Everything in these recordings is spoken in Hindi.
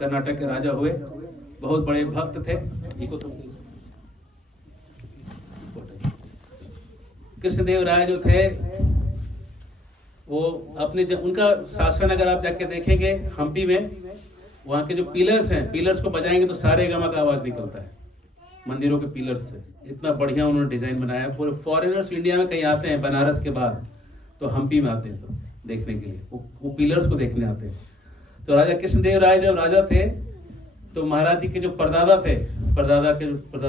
कर्नाटक के राजा हुए, बहुत बड़े भक्त थे। कृष्णदेव राय जो थे वो अपने उनका शासन अगर आप जाके देखेंगे हम्पी में, वहाँ के जो पिलर्स हैं, पिलर्स को बजाएंगे तो सारे गामा का आवाज निकलता है मंदिरों के पिलर्स से। इतना बढ़िया उन्होंने डिजाइन बनाया है। पूरे फॉरेनर्स इंडिया में कहीं आते हैं बनारस के बाद तो हम्पी में आते हैं सब देखने के लिए, वो पिलर्स को देखने आते हैं। तो राजा कृष्णदेव राय जब राजा थे तो महाराज जी के जो परदादा थे, परदादा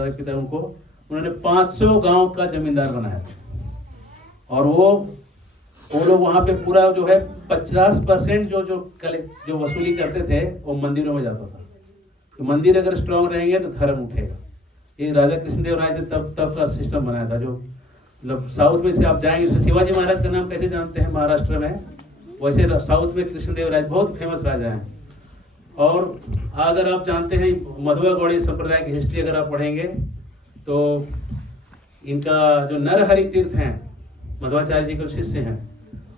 के थे उनको उन्होंने 500 गांव का जमींदार बनाया था। और वो लोग वहाँ पे पूरा जो है 50% जो वसूली करते थे वो मंदिरों में जाता था। तो मंदिर अगर स्ट्रांग रहेंगे तो धर्म उठेगा। ये राजा कृष्णदेव राय ने तब का सिस्टम बनाया था। जो मतलब साउथ में से आप जाएंगे, जैसे शिवाजी महाराज का नाम कैसे जानते हैं महाराष्ट्र में, वैसे साउथ में कृष्णदेव राय बहुत फेमस राजा हैं। और अगर आप जानते हैं मधवा गौड़ी संप्रदाय की हिस्ट्री अगर आप पढ़ेंगे तो इनका जो नरहरि तीर्थ हैं, मध्वाचार्य जी के शिष्य हैं,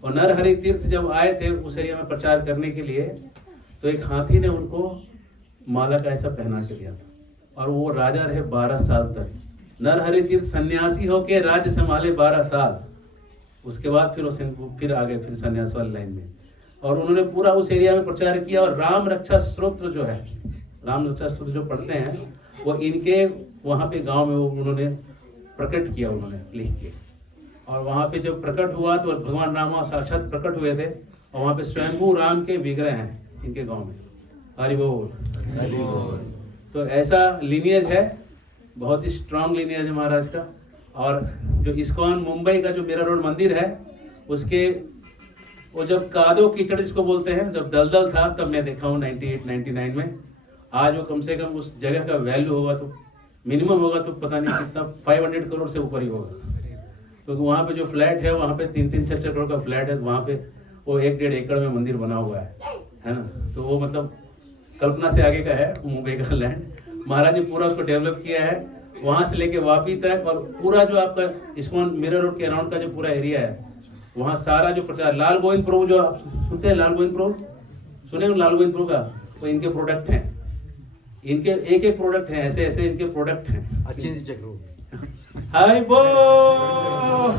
और नरहरि तीर्थ जब आए थे उस एरिया में प्रचार करने के लिए तो एक हाथी ने उनको माला का ऐसा पहना के दिया था और वो राजा रहे 12 साल तक। नरहरि तीर्थ सन्यासी होके राज्य संभाले 12 साल। उसके बाद फिर आ गए फिर सन्यास वाली लाइन में, और उन्होंने पूरा उस एरिया में प्रचार किया। और राम रक्षा स्तोत्र जो है, राम रक्षा स्तोत्र जो पढ़ते हैं वो इनके वहाँ पे गांव में उन्होंने प्रकट किया, उन्होंने लिख के। और वहाँ पे जब प्रकट हुआ तो भगवान राम साक्षात प्रकट हुए थे, और वहाँ पे स्वयंभू राम के विग्रह हैं इनके गांव में। हरि बोल, हरि बोल। तो ऐसा लीनियज है, बहुत ही स्ट्रांग लीनियज है महाराज का। और जो इस्कॉन मुंबई का जो मीरा रोड मंदिर है, उसके वो जब कादो कीचड़ जिसको बोलते हैं, जब दलदल था तब मैं देखा हूँ 98-99 में। आज वो कम से कम उस जगह का वैल्यू होगा तो मिनिमम होगा तो पता नहीं कितना, 500 करोड़ से ऊपर ही होगा। क्योंकि तो वहाँ पे जो फ्लैट है, वहाँ पे 3-3, 6-6 करोड़ का फ्लैट है। तो वहाँ पे वो 1-1.5 एकड़ में मंदिर बना हुआ है ना। तो वो मतलब कल्पना से आगे का है मुंबई का लैंड। महाराज ने पूरा उसको डेवलप किया है, वहाँ से लेके वापी तक। और पूरा जो आपका इस्कॉन मीरा रोड के अराउंड का जो पूरा एरिया है, वहाँ सारा जो प्रचार, लाल गोविंद प्रभु जो आप सुनते हैं, लाल गोविंद प्रभु सुने हो, लाल गोविंद प्रभु का, वो इनके प्रोडक्ट हैं। इनके एक प्रोडक्ट हैं, ऐसे इनके प्रोडक्ट हैं। हरि बोल।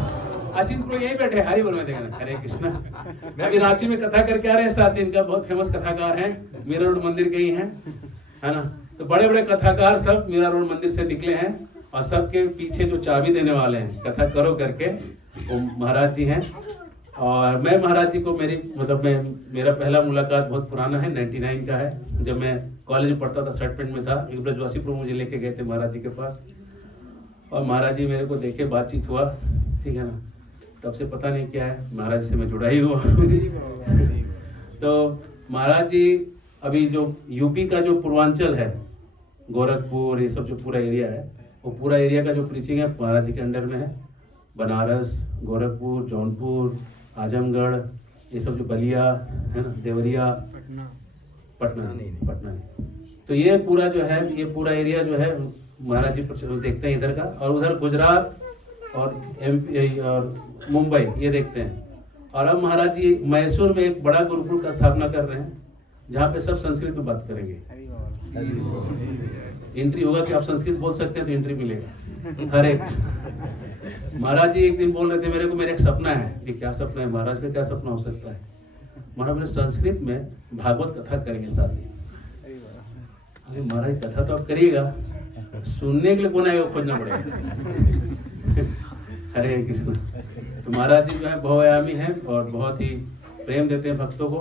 अचिंत प्रभु यही बैठे, हरि बोल में देखना। हरे कृष्णा। अभी रांची में कथा करके आ रहे हैं, साथ इनका बहुत फेमस कथाकार हैं, मीरा रोड मंदिर के ही हैं, है ना। तो बड़े बड़े कथाकार सब मीरा रोड मंदिर से निकले हैं, और सबके पीछे जो चाबी देने वाले हैं कथा करो करके, वो महाराज जी हैं। और मैं महाराज जी को मेरा पहला मुलाकात बहुत पुराना है, 99 का है। जब मैं कॉलेज में पढ़ता था, सर्टपेंट में था, एक ब्रजवासी प्रभु मुझे लेके गए थे महाराज जी के पास, और महाराज जी मेरे को देखे, बातचीत हुआ, ठीक है ना। तब से पता नहीं क्या है, महाराज से मैं जुड़ा ही हुआ। तो महाराज जी अभी जो यूपी का जो पूर्वांचल है, गोरखपुर, ये सब जो पूरा एरिया है, वो पूरा एरिया का जो प्रीचिंग है महाराज जी के अंडर में है। बनारस, गोरखपुर, जौनपुर, आजमगढ़, ये सब जो बलिया है ना, देवरिया, पटना नहीं। तो ये पूरा जो है, ये पूरा एरिया जो है महाराज जी देखते हैं इधर का। और उधर गुजरात और MP और मुंबई ये देखते हैं। और अब महाराज जी मैसूर में एक बड़ा गुरुकुल का स्थापना कर रहे हैं, जहाँ पे सब संस्कृत में बात करेंगे। एंट्री होगा कि आप संस्कृत बोल सकते हैं तो एंट्री मिलेगा। हर एक महाराज जी एक दिन बोल रहे थे मेरे को, मेरा एक सपना है। ये क्या सपना है महाराज का? क्या सपना हो सकता है? महाराज ने संस्कृत में भागवत कथा करेंगे साथ ही। अरे महाराज कथा तो आप करिएगा, सुनने के लिए कौन आएगा, खोजना पड़ेगा। हरे कृष्ण। तो महाराज जी जो है बहुआयामी हैं और बहुत ही प्रेम देते हैं भक्तों को।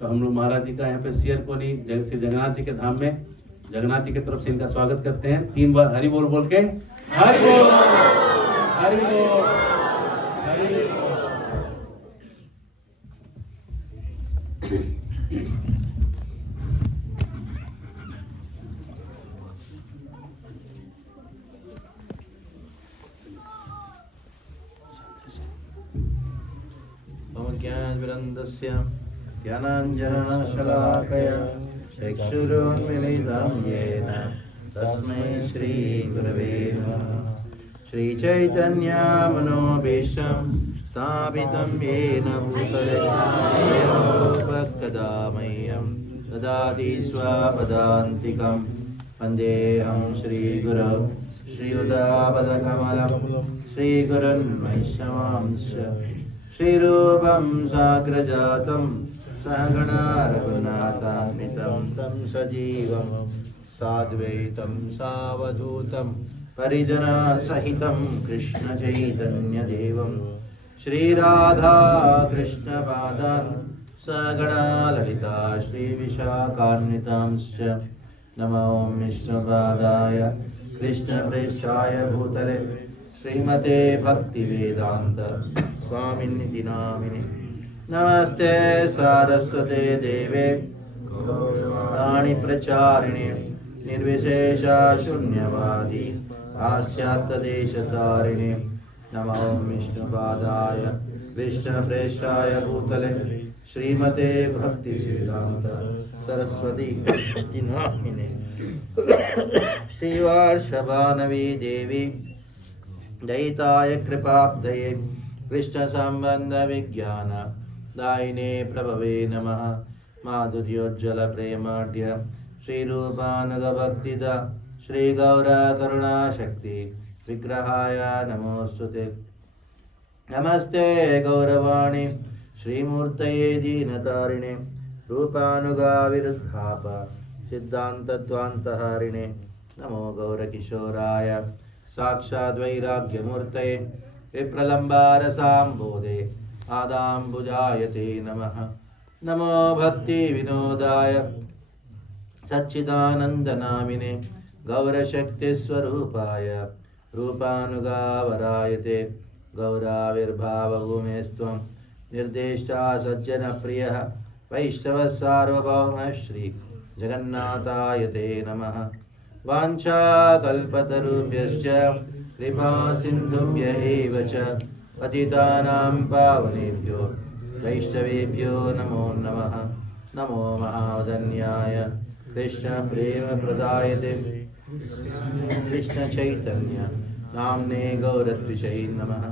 तो हम लोग महाराज जी का यहाँ पे सियरकोनी से जगन्नाथ जी के धाम में, जगन्नाथ जी की तरफ से इनका स्वागत करते हैं। 3 बार हरि बोल बोल के, हरि बोल, हरि बोल, हरि बोल। ज्ञानवृन्दस्य ज्ञानाञ्जनशलाकया चक्षुरुन्मीलितं येन तस्मै श्रीगुरवे नमः। श्रीचैतन्यमनोभीष्टं स्थापितं येन भूतले स्वकदा मह्यं ददाति स्वपदान्तिकं वन्देऽहं श्रीगुरौ श्रीयुतापदकमलं श्रीगुरुन्वैष्णवांश्च श्रीरूपं साग्रजातं सहगणा रघुनाथान्वितं तं सजीवं साद्वैतं सावधूतं परिजनसहितं कृष्णचैतन्यदेवं श्रीराधा कृष्णपादान् सगणा ललिता श्रीविशाखान्वितांश्च नमो विष्णुपादाय कृष्णप्रेष्ठाय भूतले श्रीमते भक्तिवेदान्त स्वामिनिति नामिने नमस्ते सारस्वते देवे गौरवाणी प्रचारिणे निर्विशेषा शून्यवादी पाश्चात्यदेशतारिणे नमो विष्णुपादाय विष्णुप्रेष्ठाय भूतले श्रीमते भक्तिवेदान्त सरस्वती नामिने श्रीवार्षभानवी देवी दयिताय कृपाब्धये कृष्णसम्बन्ध विज्ञान दायिने प्रभवे नमः माधुर्योज्ज्वल प्रेमाढ्य श्रीरूपानुगभक्तिदा श्रीगौरा करुणाशक्ति विग्रहाय नमोस्तुते नमस्ते गौरवाणी श्रीमूर्तये दीनतारिणे रूपानुगा विरुद्धाप सिद्धान्तद्वान्तहारिणे नमो गौरकिशोराय साक्षाद्वैराग्यमूर्तये विप्रलम्बारसाम्बोधे आदाम्बुजायते नमः नमो भक्तिविनोदाय सच्चिदानन्दनामिने गौरशक्तिस्वरूपाय रूपानुगावरायते गौराविर्भावभूमेस्त्वं निर्देष्टा सज्जनप्रियः वैष्णवः सार्वभौमः श्री जगन्नाथाय ते नमः वाञ्छाकल्पतरुभ्यश्च कृपा सिन्धुभ्य एव च पतितानां पावनेभ्यो वैष्णवेभ्यो नमो नमः नमो महावदन्याय कृष्णप्रेमप्रदायते कृष्णचैतन्य नाम्ने गौरद्विषये नमः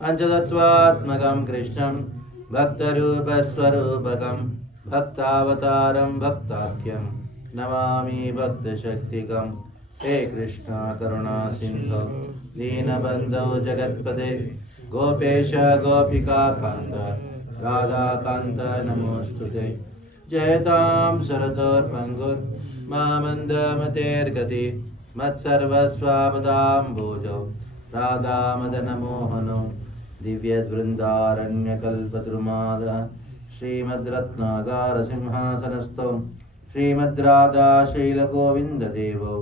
पंचतत्त्वात्मकं कृष्णं भक्तरूपस्वरूपकं भक्तावतारं भक्ताख्यं नमामि भक्तशक्तिकं हे कृष्ण करुणा सिन्धो दीनबन्धो जगत्पते गोपेश गोपिकान्त राधाकान्त नमोस्तुते जयतां शरतोर्पङ्गुर्मामन्दमतेर्गति मत्सर्वस्वापदाम्बोजौ राधामदनमोहनो दिव्यवृन्दारण्यकल्पद्रुमाद श्रीमद्रत्नागारसिंहासनस्थौ श्रीमद्राधा शैलगोविन्ददेवौ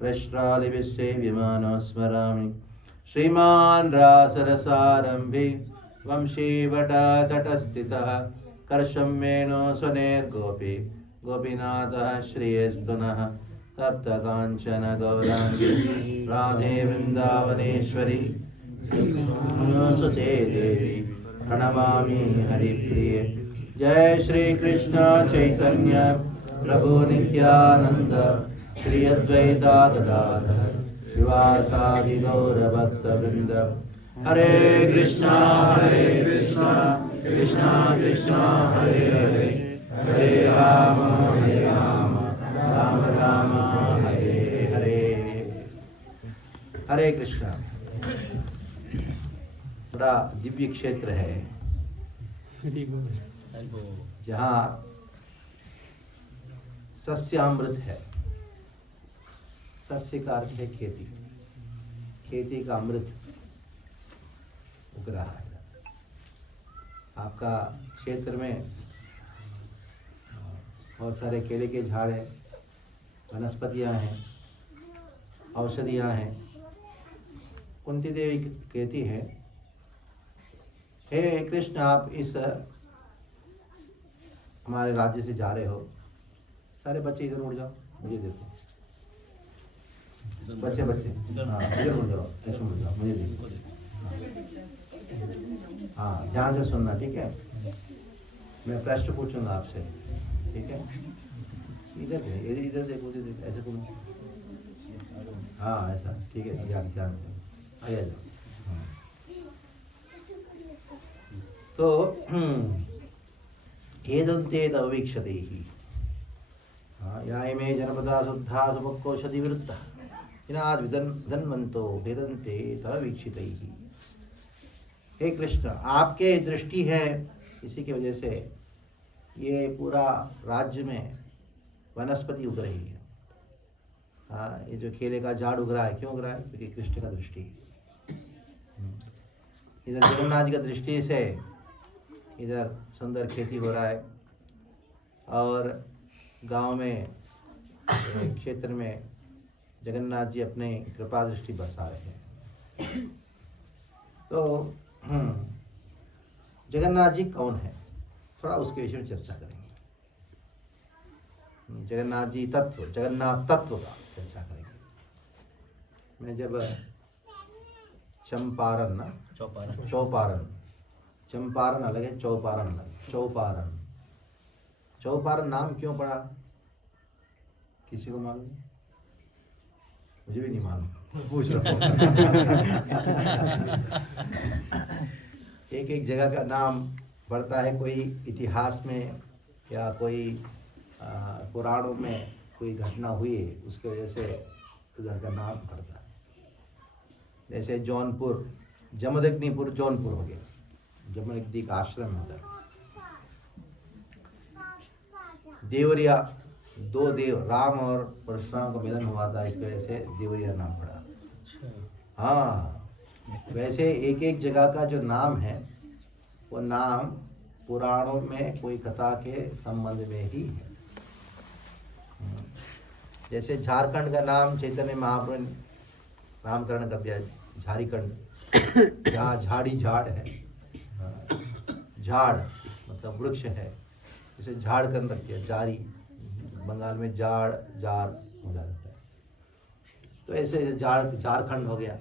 प्रश्रालिभिस्सेव्यमानो स्मरामि श्रीमान् रासरसारम्भि वंशीवटतटस्थितः कर्षं वेणो स्वनेर्गोपी गोपीनाथः श्रियस्तुनः तप्तकाञ्चन गौराङ्गी राधे वृन्दावनेश्वरी सुते देवी प्रणमामि हरिप्रिये जय श्री कृष्ण चैतन्य प्रभु नित्यानंद श्री अद्वैता गदाधर शिवासादि गौर भक्तवृंद हरे कृष्णा कृष्णा कृष्णा हरे हरे हरे राम राम राम हरे हरे हरे कृष्णा। बड़ा दिव्य क्षेत्र है जहाँ सस्यामृत है। सस्य का अर्थ है खेती, खेती का अमृत उग रहा है। आपका क्षेत्र में बहुत सारे केले के झाड़ हैं, वनस्पतियां हैं, औषधियां हैं। कुंती देवी कहती है, हे कृष्ण आप इस हमारे राज्य से जा रहे हो, सारे बच्चे इधर उड़ जाओ, मुझे देखो। बच्चे हाँ इधर उड़ जाओ, ऐसे उड़ जाओ, मुझे देखो। हाँ ध्यान से सुनना, ठीक है। मैं प्रश्न पूछूंगा आपसे, ठीक है। इधर देखो, उधर देखो, ऐसे करो। हाँ ऐसा, ठीक है। ध्यान से आगे जाओ। तो एदंते अवीक्षते ही, या इमे जनपदा शुद्धा सुभक्कोषधि विरुद्धा इनाद विधन्वन्तो वेदन्ते तव वीक्षितैः। हे कृष्ण, आपके दृष्टि है, इसी की वजह से ये पूरा राज्य में वनस्पति उग रही है। हाँ, ये जो केले का झाड़ उग रहा है, क्यों उग रहा है? क्योंकि कृष्ण का दृष्टि है। इधर जगन्नाथ जी का दृष्टि से इधर सुंदर खेती हो रहा है और गांव में क्षेत्र में जगन्नाथ जी अपने कृपा दृष्टि बरसा रहे हैं। तो जगन्नाथ जी कौन है, थोड़ा उसके विषय में चर्चा करेंगे। जगन्नाथ जी तत्व, जगन्नाथ तत्व का चर्चा करेंगे। मैं जब चंपारण ना चौपारण, चंपारण अलग है, चौपारण अलग। चौपारण, चौपारण नाम क्यों पड़ा, किसी को मालूम? मुझे भी नहीं मालूम, पूछ रहा हूँ। एक एक जगह का नाम पड़ता है, कोई इतिहास में या कोई पुराणों में कोई घटना हुई है, उसकी वजह से उधर का नाम पड़ता है। जैसे जौनपुर, जमदग्निपुर जौनपुर हो गया, जमदग्नि का आश्रम है उधर। देवरिया, दो देव, राम और परशुराम का मिलन हुआ था, इसकी वजह से देवरिया नाम पड़ा। हाँ, वैसे एक एक जगह का जो नाम है वो नाम पुराणों में कोई कथा के संबंध में ही है। जैसे झारखंड का नाम चैतन्य महाप्रभु ने नामकरण कर दिया, झारीखंड, जहाँ झाड़ी झाड़ है, झाड़ मतलब वृक्ष है, जैसे झारखंड रख दिया, जारी, बंगाल में जाड़, जार हो जाता है, तो ऐसे झारखंड हो गया।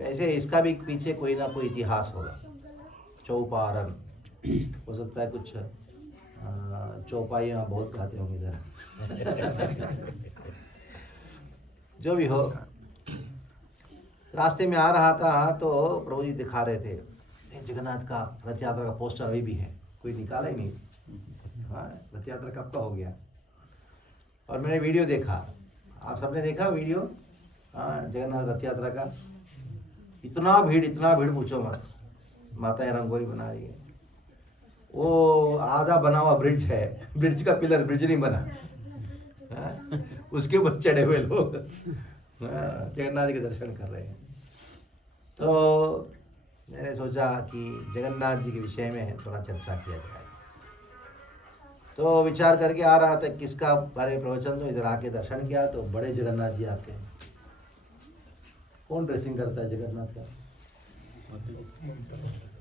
ऐसे इसका भी पीछे कोई ना कोई इतिहास होगा। चौपारण हो सकता है, कुछ चौपाइयाँ बहुत गाते होंगे इधर। जो भी हो, रास्ते में आ रहा था तो प्रभु जी दिखा रहे थे जगन्नाथ का रथ यात्रा का पोस्टर अभी भी है, कोई निकाला ही नहीं। हाँ, रथ यात्रा कब का हो गया। और मैंने वीडियो देखा, आप सबने देखा वीडियो? हाँ, जगन्नाथ रथ यात्रा का। इतना भीड़ पूछो मत। माताएं रंगोली बना रही है, वो आधा बना हुआ ब्रिज है, ब्रिज का पिलर, ब्रिज नहीं बना। हाँ, उसके ऊपर चढ़े हुए लोग जगन्नाथ के दर्शन कर रहे हैं। तो मैंने सोचा कि जगन्नाथ जी के विषय में थोड़ा चर्चा किया जाए। तो विचार करके आ रहा था किसका बारे में प्रवचन दो, इधर आके दर्शन किया तो बड़े जगन्नाथ जी आपके। कौन ड्रेसिंग करता है जगन्नाथ का?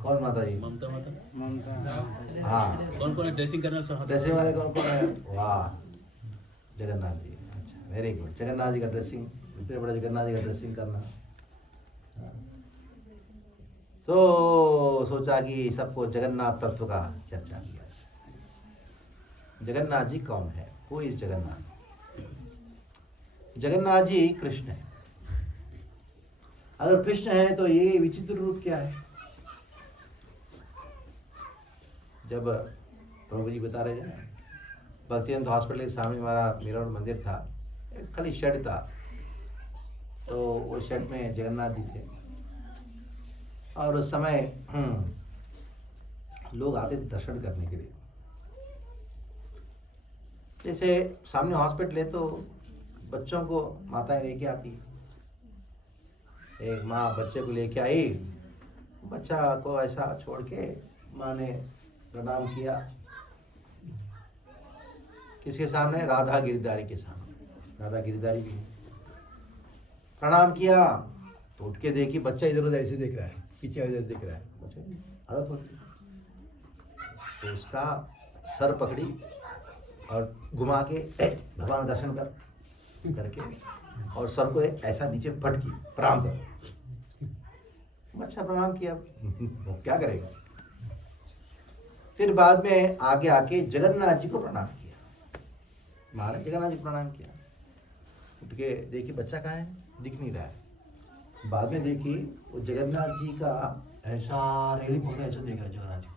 कौन माता जी? ममता माता। हाँ, कौन कौन है ड्रेसिंग करना? ड्रेसिंग वाले कौन कौन है? वाह, जगन्नाथ जी। अच्छा, वेरी गुड। जगन्नाथ जी का ड्रेसिंग, इतने बड़े जगन्नाथ जी का ड्रेसिंग करना। तो सोचा कि सबको जगन्नाथ तत्व का चर्चा किया। जगन्नाथ जी कौन है? Who is Jagannath? जगन्नाथ जी कृष्ण है। अगर कृष्ण है तो ये विचित्र रूप क्या है? जब प्रभु जी बता रहे थे, भक्तिवंत हॉस्पिटल के सामने हमारा मिरर मंदिर था, खाली शेड था, तो वो शेड में जगन्नाथ जी थे। और उस समय लोग आते थे दर्शन करने के लिए। जैसे सामने हॉस्पिटल है तो बच्चों को माताएं लेके आती। एक माँ बच्चे को लेके आई, बच्चा को ऐसा छोड़ के माँ ने प्रणाम किया। किसके सामने? राधा गिरधारी के सामने। राधा गिरधारी भी प्रणाम किया तो उठ के देखी, बच्चा इधर उधर ऐसे देख रहा है, पीछे इधर देख रहा है, बच्चा आदत होती। तो उसका सर पकड़ी और घुमा के भगवान का दर्शन करके और सर को ऐसा नीचे पटकी, प्रणाम कर। बच्चा प्रणाम किया, क्या करेगा। फिर बाद में आगे आके जगन्नाथ जी को प्रणाम किया। माँ ने जगन्नाथ जी को प्रणाम किया। उठ के देखी बच्चा कहाँ है, दिख नहीं रहा है। बाद में देखी वो जगन्नाथ जी का ऐसा रेलिंग होकर ऐसा देख रहा है जगन्नाथ जी,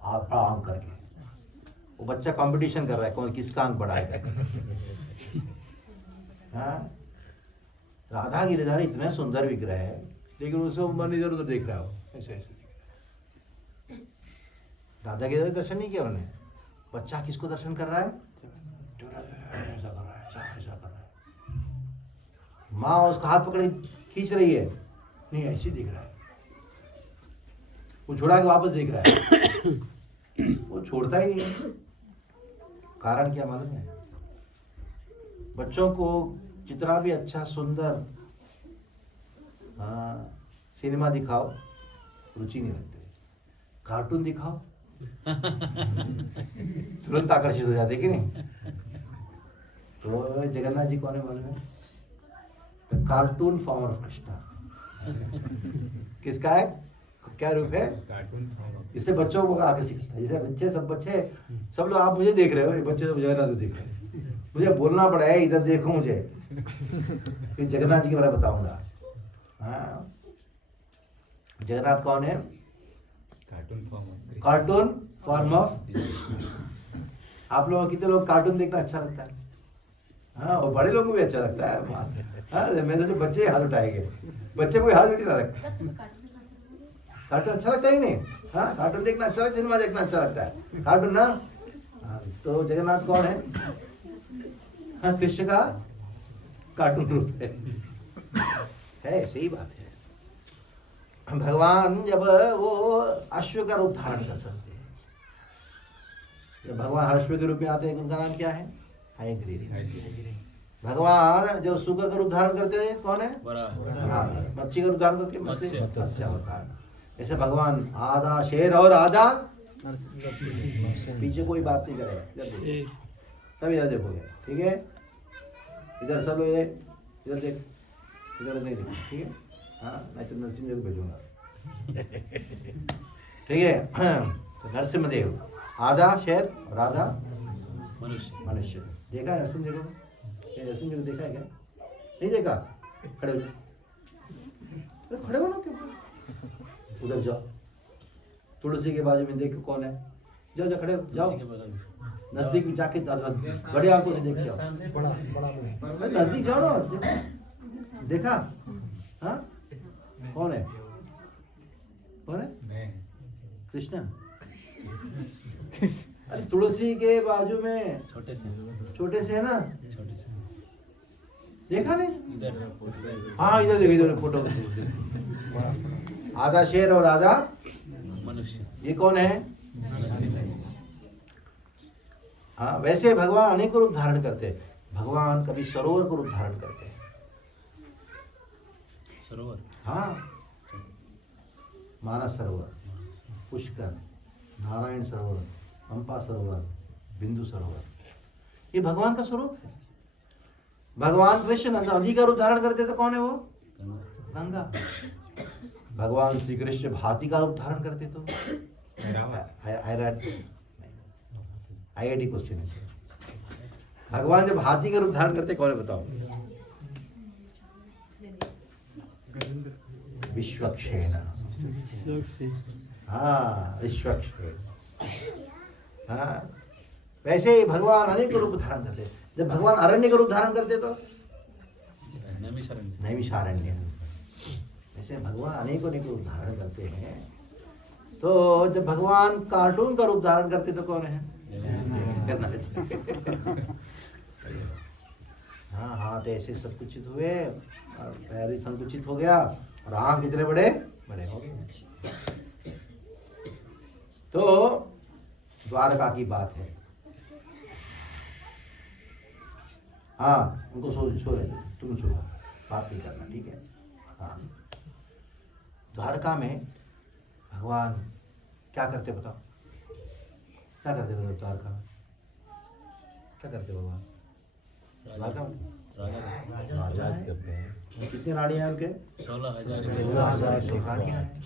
आप प्रणाम करके। वो बच्चा कंपटीशन कर रहा है कौन किसका अंक बढ़ाएगा। हाँ, राधा गिरिधारी इतने सुंदर विग्रह है, लेकिन उसको मन इधर उधर देख रहा हो ऐसे ऐसे। राधा गिरिधारी दर्शन नहीं किया उन्होंने, बच्चा किसको दर्शन कर रहा है, ऐसा कर रहा है, ऐसा कर रहा है। माँ उसका हाथ पकड़े खींच रही है, नहीं ऐसे दिख रहा है, वो छोड़ा के वापस देख रहा है, वो छोड़ता ही नहीं है। कारण क्या मालूम है, बच्चों को जितना भी अच्छा सुंदर सिनेमा दिखाओ रुचि नहीं रखते, कार्टून दिखाओ तुरंत आकर्षित हो जाते कि नहीं। तो जगन्नाथ जी कौन है मालूम है, the cartoon form of Krishna. किसका है, क्या रूप है, इससे बच्चों को आकर्षित है। जैसे बच्चे सब लोग आप मुझे देख रहे हो, ये बच्चे सब जगन्नाथ देख रहे हैं, मुझे बोलना पड़ा है इधर देखो मुझे, फिर जगन्नाथ जी के बारे में बताऊंगा। हाँ, जगन्नाथ कौन है, कार्टून फॉर्म ऑफ। आप लोगों कितने लोग कार्टून देखना अच्छा लगता है, हाँ, और बड़े लोगों को भी अच्छा लगता है। हाँ, मैं तो बच्चे हाथ उठाएंगे, बच्चे कोई हाथ उठी ना रखता, कार्टून अच्छा लगता ही नहीं। हाँ, कार्टून देखना अच्छा लगता है, सिनेमा देखना अच्छा लगता है, कार्टून ना। हाँ, तो जगन्नाथ कौन है, हाँ, कृष्ण का कार्टून रूप है, सही बात है। भगवान जब वो अश्व का रूप धारण कर सकते हैं, जब भगवान अश्व के रूप में आते हैं, उनका नाम क्या है, हयग्रीव। भगवान जब सुकर का रूप धारण करते हैं, कौन है, हाँ, मच्छी का रूप धारण करके मत्स्य अवतार। ऐसे भगवान आधा शेर और आधा, पीछे कोई बात नहीं करेगा, सब इधर देखोगे, ठीक है, इधर सब लोग इधर देख, इधर नहीं देखो, ठीक है। हाँ, नहीं तो नरसिंह देव भेजूंगा, ठीक है। तो नरसिंह देव आधा शेर और आधा मनुष्य। देखा है नरसिंह देव को, नरसिंह देव देखा है क्या, नहीं देखा, खड़े हो जाओ, खड़े हो ना, क्यों, उधर जाओ, तुलसी के बाजू में देखो कौन है, जाओ जाओ खड़े हो जाओ, नजदीक में जाके बड़े आंखों से देख के आओ, नजदीक जाओ ना, देखा, हाँ, कौन है, कौन है, कृष्ण। अरे तुलसी के बाजू में छोटे से है ना, देखा नहीं, हाँ इधर देखो, इधर फोटो, आधा शेर और आधा मनुष्य, ये कौन है, हाँ। वैसे भगवान अनेक रूप धारण करते हैं, भगवान कभी सरोवर को रूप धारण करते हैं, सरोवर, हाँ, मानस सरोवर, पुष्कर, नारायण सरोवर, पंपा सरोवर, बिंदु सरोवर, ये भगवान का स्वरूप है। भगवान कृष्ण नदी का रूप धारण करते तो कौन है वो, गंगा। भगवान श्री कृष्ण भाती का रूप धारण करते तो आईआईटी क्वेश्चन है, भगवान जब हाथी का रूप धारण करते कौन है बताओ, विश्वक्षेण, हाँ, विश्वक्षेण। हाँ, वैसे ही भगवान अनेक रूप धारण करते, जब भगवान अरण्य का रूप धारण करते तो नैमिषारण्य, ऐसे भगवान अनेक रूप धारण करते हैं। तो जब भगवान कार्टून का रूप धारण करते तो कौन है, हाँ, हाथ ऐसे संकुचित हुए और पैर संकुचित हो गया और आंख कितने बड़े बड़े हो गए। तो द्वारका की बात है, हाँ, उनको सो रहे, तुम सो, बात नहीं करना, ठीक है। हाँ, द्वारका में भगवान क्या करते बताओ, क्या करते बताओ, द्वारका में क्या करते भगवान, द्वारका में राजा करते हैं। कितनी रानियां हैं उनके, 16,000 रानियां हैं,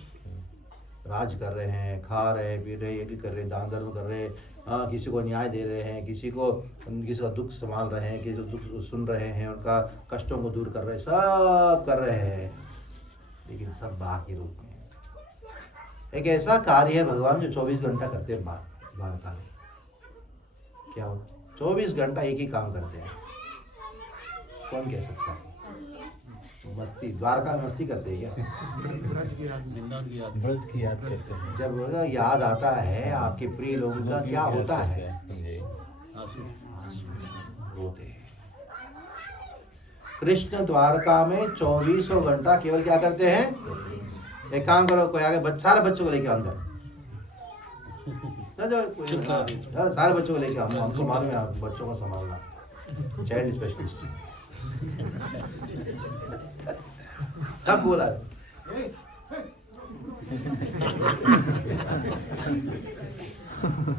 राज कर रहे हैं, खा रहे पी रहे, यज्ञ कर रहे, दान धर्म कर रहे, हाँ, किसी को न्याय दे रहे हैं, किसी का दुख संभाल रहे हैं, किसी का दुख सुन रहे हैं, उनका कष्टों को दूर कर रहे हैं, सब कर रहे हैं, लेकिन सब बाकी रूप में। एक ऐसा कार्य है भगवान जो 24 घंटा करते हैं द्वारका में, क्या हो 24 घंटा एक ही काम करते हैं, कौन कह सकता है? मस्ती, द्वारका में मस्ती करते हैं क्या? ब्रज की याद करते हैं। जब याद आता है आपके प्रिय लोगों का, क्या होता है? आंसू। रोते हैं। कृष्ण द्वारका में 24 घंटा केवल क्या करते हैं? एक काम करो, कोई आगे सारे बच्चों को लेके अंदर सारे बच्चों को लेके, हमको मालूम है आप बच्चों को संभालना, चाइल्ड स्पेशलिस्ट सब बोला है।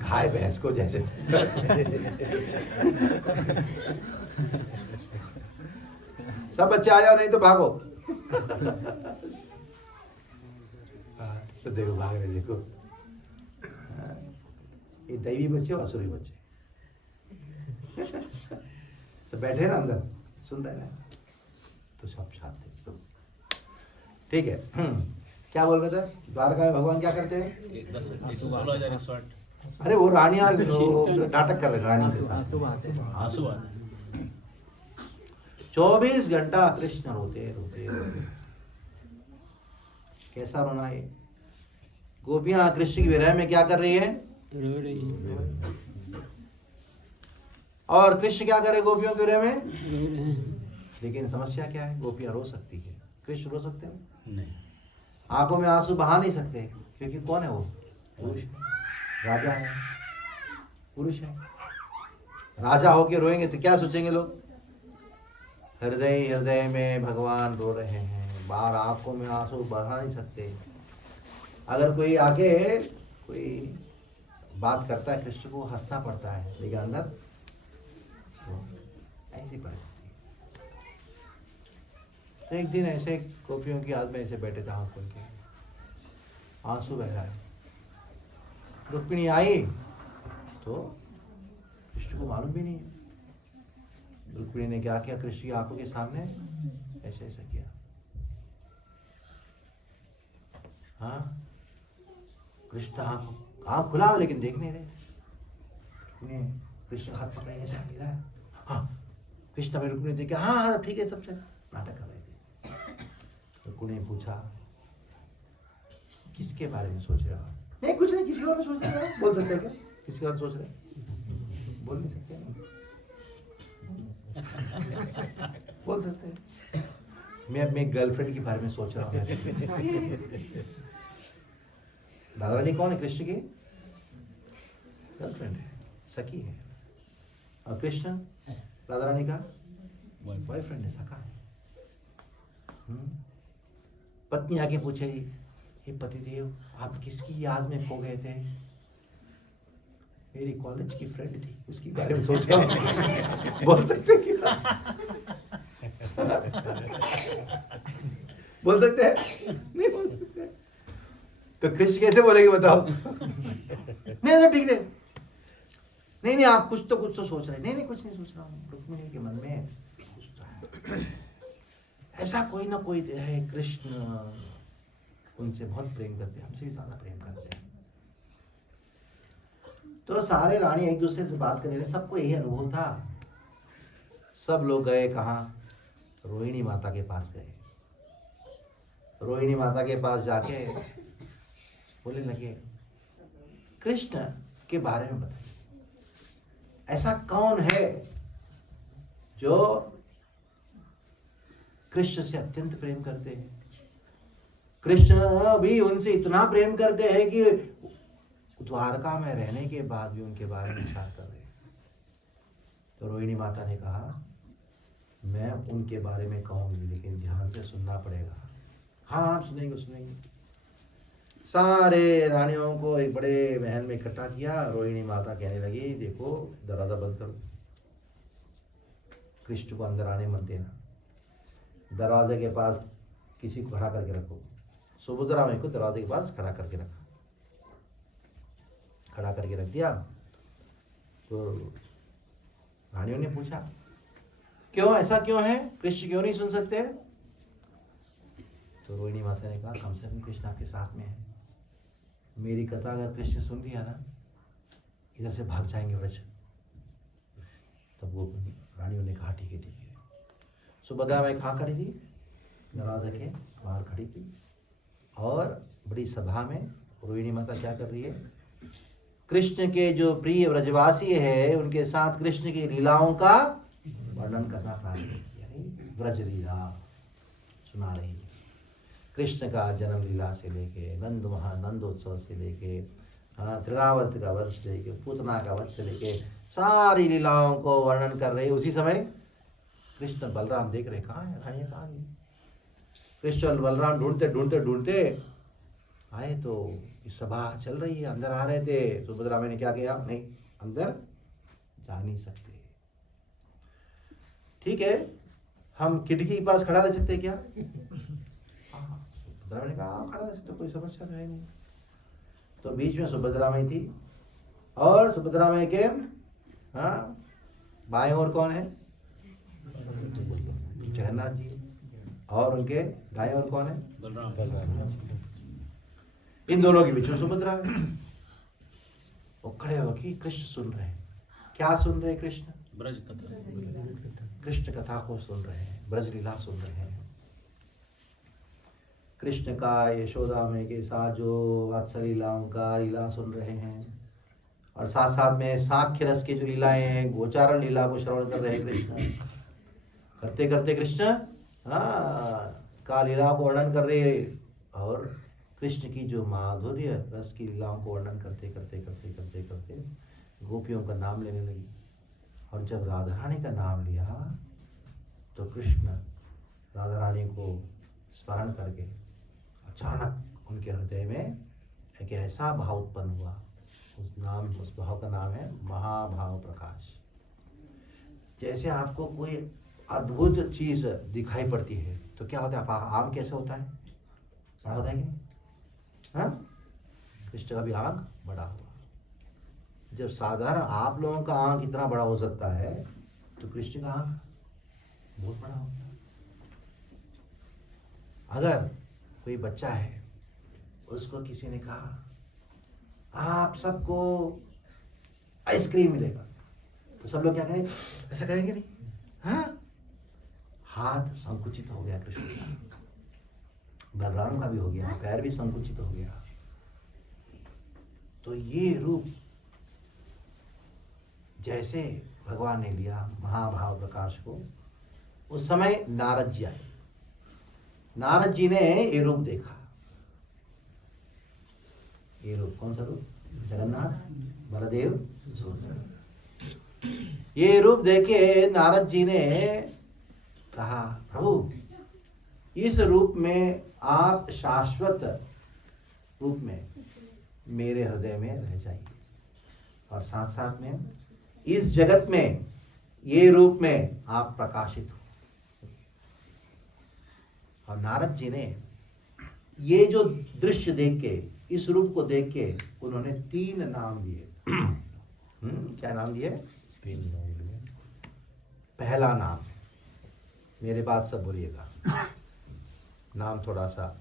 गाय भैंस को जैसे सब बच्चे आ जाओ, नहीं तो भागो। तो देखो भाग रहे, देखो ये दैवी बच्चे और असुरी बच्चे सब बैठे ना अंदर, सुन रहे ना, तो सब शांत है। ठीक है, क्या बोल रहे थे? द्वारका में भगवान क्या करते हैं? 16,108 अरे वो रानियां नाटक कर रहे हैं, रानी के साथ आंसू आते हैं। 24 घंटा कृष्ण रोते रोते रोते। कैसा रोना है? गोपियां कृष्ण की विरह में क्या कर रही है? रो रही है। और कृष्ण क्या करे गोपियों के विरह में? रो रहे हैं। लेकिन समस्या क्या है? गोपियां रो सकती है, कृष्ण रो सकते हैं? नहीं। आंखों में आंसू बहा नहीं सकते, क्योंकि कौन है वो? पुरुष है, राजा है, पुरुष है। राजा होके रोएंगे तो क्या सोचेंगे लोग? हृदय हृदय में भगवान रो रहे हैं, बाहर आंखों में आंसू बहा नहीं सकते। अगर कोई आके कोई बात करता है कृष्ण को, हंसना पड़ता है, लेकिन अंदर तो ऐसी परिस्थिति। तो एक दिन ऐसे गोपियों की हाथ में ऐसे बैठे थे, आंख खोल के आंसू बह रहा है। रुक्मिणी आई तो कृष्ण को मालूम भी नहीं है। रुक्मिणी ने क्या किया? कृष्ण की आंखों के सामने ऐसे ऐसा किया। हाँ, कृष्ण आंख खुला हो लेकिन देख नहीं रहे। कृष्ण हाथ पकड़े ऐसा मिला है। हाँ, कृष्ण में रुक्मिणी देखे, हाँ हाँ ठीक है, सब चल, नाटक कर रहे थे। रुक्मिणी ने पूछा, किसके बारे में सोच रहे हो? नहीं कुछ नहीं, किसी और में सोच रहे हो। बोल सकते हैं क्या? किसी और सोच रहे? बोल नहीं सकते। बोल सकते हैं। मैं अपने गर्लफ्रेंड के बारे में सोच रहा हूँ। राधा रानी कौन है? कृष्ण की गर्लफ्रेंड है, सखी है। और कृष्ण राधा रानी का बॉयफ्रेंड है, सखा है। पत्नी आके पूछेगी, हे पतिदेव आप किसकी याद में खो गए थे? मेरी कॉलेज की फ्रेंड थी, उसकी बारे में सोच रहा हूं। बोल सकते क्या? बोल सकते हैं? नहीं बोल सकते। तो कृष्ण कैसे बोलेंगे बताओ? नहीं सब ठीक है। नहीं आप कुछ तो सोच रहे हैं। नहीं कुछ नहीं सोच रहा हूँ। रुक्मिणी के मन में कुछ तो है। ऐसा कोई ना कोई है, कृष्ण उनसे बहुत प्रेम करते हैं, हमसे भी ज्यादा प्रेम करते हैं। तो सारे रानी एक दूसरे से बात करने लगे, सबको यही अनुभव था। सब लोग गए कहाँ? रोहिणी माता के पास गए। रोहिणी माता के पास जाके बोलने लगे, कृष्ण के बारे में बताइए, ऐसा कौन है जो कृष्ण से अत्यंत प्रेम करते हैं? कृष्ण भी उनसे इतना प्रेम करते हैं कि द्वारका में रहने के बाद भी उनके बारे में विचार कर रहे हैं। तो रोहिणी माता ने कहा, मैं उनके बारे में कहूंगी लेकिन ध्यान से सुनना पड़ेगा। हाँ आप सुनेंगे। सारे रानियों को एक बड़े महल में इकट्ठा किया। रोहिणी माता कहने लगी, देखो दरवाजा बंद करो, कृष्ण को अंदर आने मत देना, दरवाजे के पास किसी को खड़ा करके रखो। सुभद्रा माई को दरवाजे के पास खड़ा करके रख दिया। तो रानियों ने पूछा, क्यों, ऐसा क्यों है? कृष्ण क्यों नहीं सुन सकते? तो रोहिणी माता ने कहा, कम से कम कृष्ण आपके साथ में है। मेरी कथा अगर कृष्ण सुन लिया ना, इधर से भाग जाएंगे व्रज, तब वो रानियों ने कहा ठीक है ठीक है। सुभद्रा माई कहाँ खड़ी थी? दरवाजे के बाहर खड़ी थी और बड़ी सभा में रोहिणी माता क्या कर रही है? कृष्ण के जो प्रिय व्रजवासी है उनके साथ कृष्ण की लीलाओं का वर्णन करना प्रारंभ किया। व्रज लीला सुना रही है। कृष्ण का जन्म लीला से लेके नंदोत्सव से लेके तृणावर्त का वध से लेके पूतना का वध से लेके सारी लीलाओं को वर्णन कर रहे। उसी समय कृष्ण बलराम देख रहे कहाँ है रानियाँ कहाँ गई। कृष्ण और बलराम ढूंढते ढूंढते ढूंढते आए तो इस सभा चल रही है, अंदर आ रहे थे। सुभद्रा मैंने क्या किया? नहीं, अंदर जा नहीं सकते। ठीक है, हम खिड़की के पास खड़ा रह सकते क्या? सुभद्रा ने कहा खड़ा रह सकते, कोई समस्या तो है नहीं। तो बीच में सुभद्रा माई थी और सुभद्रा माई के बाएं ओर कौन है? जगन्नाथ जी। और उनके दाएं ओर कौन है? बलराम। इन दोनों के बीच में सुभद्रा है। वो खड़े होकर कृष्ण सुन रहे हैं। क्या सुन रहे हैं? कृष्ण ब्रज कथा, कृष्ण कथा को सुन रहे हैं, ब्रज लीला सुन रहे हैं। कृष्ण का यशोदा माई के साथ जो वात्सल्य लीलाओं का लीला सुन रहे हैं और साथ साथ में साख्य रस की जो लीलाएं हैं, गोचारण लीला को श्रवण कर रहे हैं। कृष्ण करते करते कृष्ण का लीला को वर्णन कर रहे और कृष्ण की जो माधुर्य रस की लीलाओं को वर्णन करते करते करते करते करते गोपियों का नाम लेने लगी। और जब राधा रानी का नाम लिया तो कृष्ण राधा रानी को स्मरण करके अचानक उनके हृदय में एक ऐसा भाव उत्पन्न हुआ। उस भाव का नाम है महाभाव प्रकाश। जैसे आपको कोई अद्भुत चीज दिखाई पड़ती है तो क्या होता है? आम कैसे होता है? बड़ा होता है कि नहीं? हाँ, कृष्ण का भी आंख बड़ा हुआ। जब साधारण आप लोगों का आंख इतना बड़ा हो सकता है तो कृष्ण का आंख बहुत बड़ा होता है। अगर कोई बच्चा है, उसको किसी ने कहा आप सबको आइसक्रीम मिलेगा, तो सब लोग क्या करेंगे? ऐसा करेंगे नहीं? हाँ, हाथ संकुचित हो गया कृष्ण का, बलराम का भी हो गया, पैर भी संकुचित हो गया। तो ये रूप जैसे भगवान ने लिया महाभाव प्रकाश को, उस समय नारद जी आए। नारद जी ने ये रूप देखा। ये रूप कौन सा रूप? जगन्नाथ बलदेव सुभद्रा। ये रूप देखे नारद जी ने कहा प्रभु इस रूप में आप शाश्वत रूप में मेरे हृदय में रह जाइए और साथ साथ में इस जगत में ये रूप में आप प्रकाशित हो। और नारद जी ने ये जो दृश्य देख के, इस रूप को देख के उन्होंने 3 नाम दिए। क्या नाम दिए? 3 नाम दिए। पहला नाम, मेरे बात सब बोलिएगा, नाम थोड़ा सा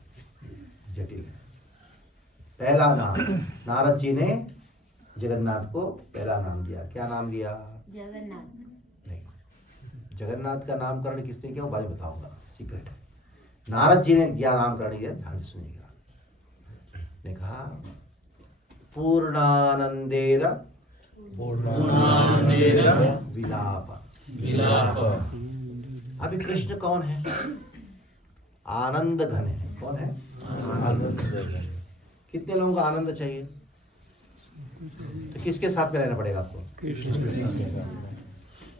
जटिल है। पहला नाम नारद जी ने जगन्नाथ को पहला नाम दिया। क्या नाम दिया? जगन्नाथ। नहीं, जगन्नाथ का नामकरण किसने किया बाद में बताऊंगा, सीक्रेट है। नारद जी ने क्या नामकरण किया, ध्यान से सुनिएगा। ने कहा पूर्णानंदेर विलाप। अभी कृष्ण कौन है? आनंद घन है। कौन है? आनंद घन। कितने लोगों को आनंद चाहिए? तो किसके साथ में रहना पड़ेगा आपको?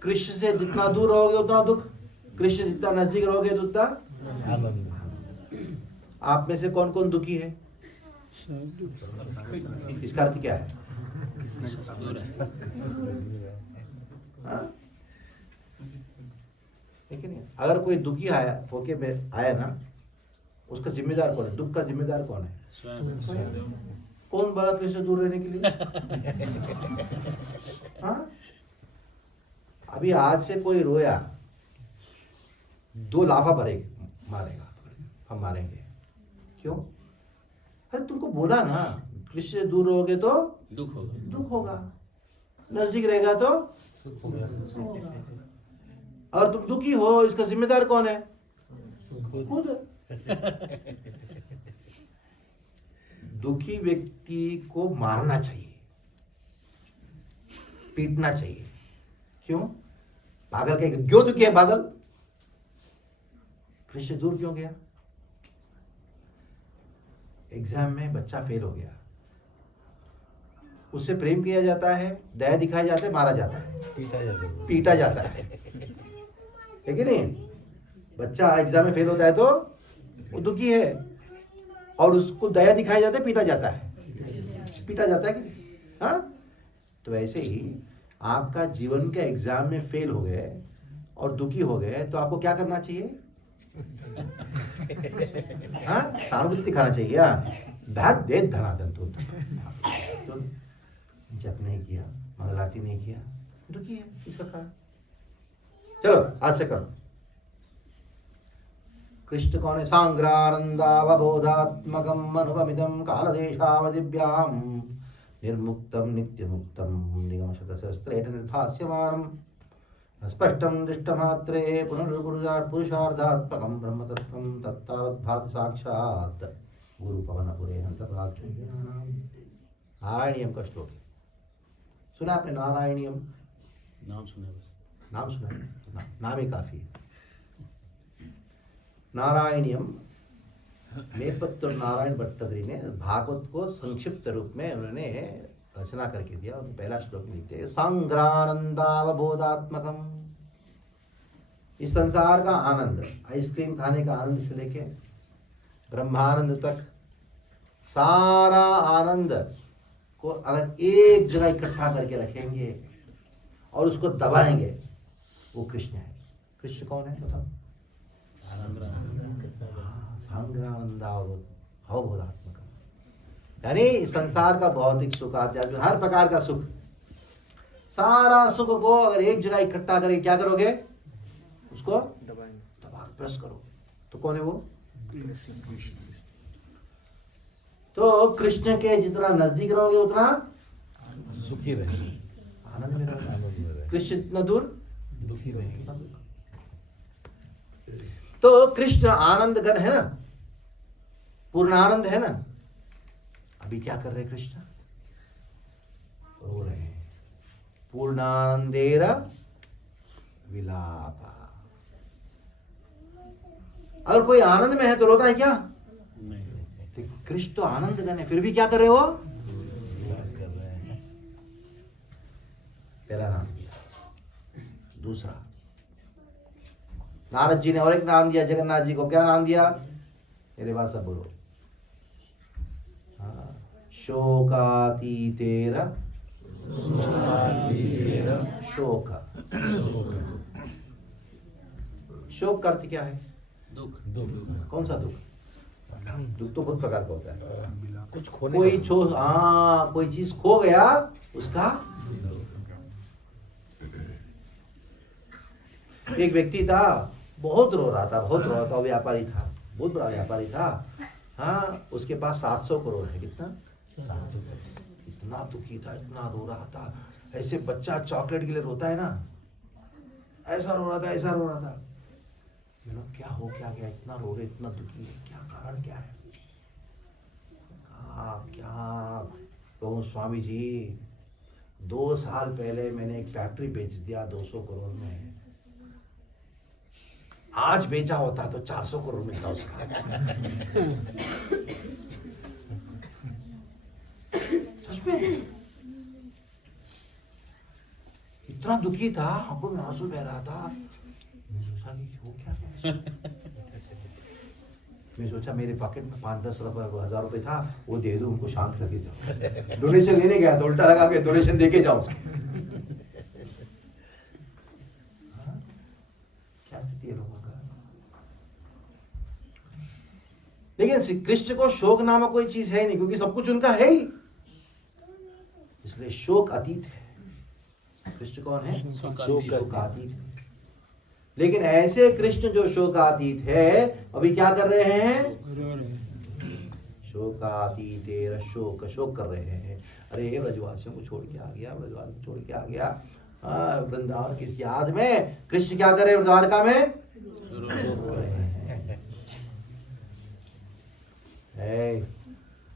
कृष्ण से जितना दूर रहोगे उतना दुख, कृष्ण जितना नजदीक रहोगे तो उतना आनंद। आप में से कौन कौन दुखी है? इसका अर्थ क्या है? ठीक है नहीं? अगर कोई दुखी आया होके आया ना, उसका जिम्मेदार कौन है? दुख का जिम्मेदार कौन है? स्वयं। कौन बोला कृष्ण दूर रहने के लिए? हाँ? अभी आज से कोई रोया, 2 लाफा मारेगा, हम मारेंगे। क्यों? अरे तुमको बोला ना कृष्ण से दूर रहोगे तो दुख होगा, दुख होगा, नजदीक रहेगा तो और तुम दुखी हो, इसका जिम्मेदार कौन है? खुद। दुखी व्यक्ति को मारना चाहिए, पीटना चाहिए। क्यों? पागल के क्यों दुखी है पागल? कृष्ण दूर क्यों गया? एग्जाम में बच्चा फेल हो गया, उससे प्रेम किया जाता है, दया दिखाया जाता है, मारा जाता है, पीटा जाता है कि नहीं? बच्चा एग्जाम में फेल होता है तो वो दुखी है, और उसको दया दिखाया जाता है, पीटा जाता है कि नहीं? हाँ, तो ऐसे ही आपका जीवन के एग्जाम में फेल हो गए और दुखी हो गए तो आपको क्या करना चाहिए? हाँ, सहानुभूति दिखाना चाहिए। हाँ, दे धनाधन तो जप नहीं किया, मंगल आरती नहीं किया, दुखी है, इसका कारण। चलो आज से करो। कृष्ण कौन है? सांग्रानंदावबोधात्मकम अनुपमिदम कालदेशावदिव्याम निर्मुक्तम नित्यमुक्तम निगमशतसहस्रेण निर्भास्यमानम स्पष्टं दृष्टमात्रे पुरुषार्थात्मकं ब्रह्मतत्त्वं तत्तावद्भाति साक्षात् गुरुपवनपुरे हंसप्राक्षणानां। नारायणीयम का श्लोक सुना आपने? नारायणीयम नाम सुना बस। नाम सुना है? नाम ही काफी है। नारायणीयम नेपथ्य नारायण भट्टाद्रि ने भागवत को संक्षिप्त रूप में उन्होंने रचना करके दिया। और पहला श्लोक में लिखते हैं सांग्रानंदावबोधात्मकम। इस संसार का आनंद, आइसक्रीम खाने का आनंद से लेके ब्रह्मानंद तक, सारा आनंद को अगर एक जगह इकट्ठा करके रखेंगे और उसको दबाएंगे, वो कृष्ण है। कृष्ण कौन है बताओ? सांग्रानंदावबोधात्मक, यानी इस संसार का भौतिक सुख, आध्यात्मिक हर प्रकार का सुख, सारा सुख को अगर एक जगह इकट्ठा करके क्या करोगे? उसको दबा प्रेस करो तो कौन है वो? तो कृष्ण के जितना नजदीक रहोगे उतना सुखी रहेंगे, आनंद में रहोगे। कृष्ण जितना दूर दुखी रहेंगे। तो कृष्ण आनंद घन है ना, पूर्ण आनंद है ना। अभी क्या कर रहे कृष्ण? रो रहे हैं। पूर्णानंदेर विलापा। अगर कोई आनंद में है तो रोता है क्या? नहीं। कृष्ण तो आनंद घन है, फिर भी क्या कर रहे हो? पहला नाम दिया। दूसरा, नारद जी ने और एक नाम दिया जगन्नाथ जी को। क्या नाम दिया? मेरे बात सब बोलो। शोकातीतेर शोक। शोक का अर्थ क्या है? दुख। कौन सा दुख? दुख तो बहुत प्रकार का होता है। कुछ खोने कोई कोई चीज खो गया उसका। एक व्यक्ति था, बहुत रो रहा था, व्यापारी था, बहुत बड़ा व्यापारी था। हाँ, उसके पास 700 करोड़ है। कितना? 700। इतना दुखी था, इतना रो रहा था, ऐसे बच्चा चॉकलेट के लिए रोता है ना, ऐसा रो रहा था, ऐसा रो रहा था। क्या हो क्या गया? इतना रो रहे, इतना दुखी है, क्या कारण क्या है? क्या कहूँ स्वामी जी, 2 साल पहले मैंने एक फैक्ट्री बेच दिया 200 करोड़ में। आज बेचा होता तो 400 करोड़ मिलता उसका। सच में इतना दुखी था, आंखों में आंसू बह रहा था। मैं सोचा कि हो क्या गया? मैं सोचा मेरे पॉकेट में 5-10 रुपए 1000 रुपए था, वो दे दूं उनको, शांत करके जाओ। डोनेशन लेने गया तो उल्टा लगा के डोनेशन देके जाओ उसको। क्या स्थिति है लोगों का? लेकिन कृष्ण को शोक नामक कोई चीज है नहीं, क्योंकि सब कुछ उनका है ही, इसलिए शोक अतीत है। कृष्ण कौन है? शोकातीत है। लेकिन ऐसे कृष्ण जो शोकातीत है, अभी क्या कर रहे हैं? शोकातीतेर शोक कर रहे हैं। अरे ब्रजवासियों को छोड़ के आ गया, ब्रजवासियों को छोड़ के आ गया। हाँ, वृंदावन की याद में कृष्ण क्या करे द्वारका में? ए,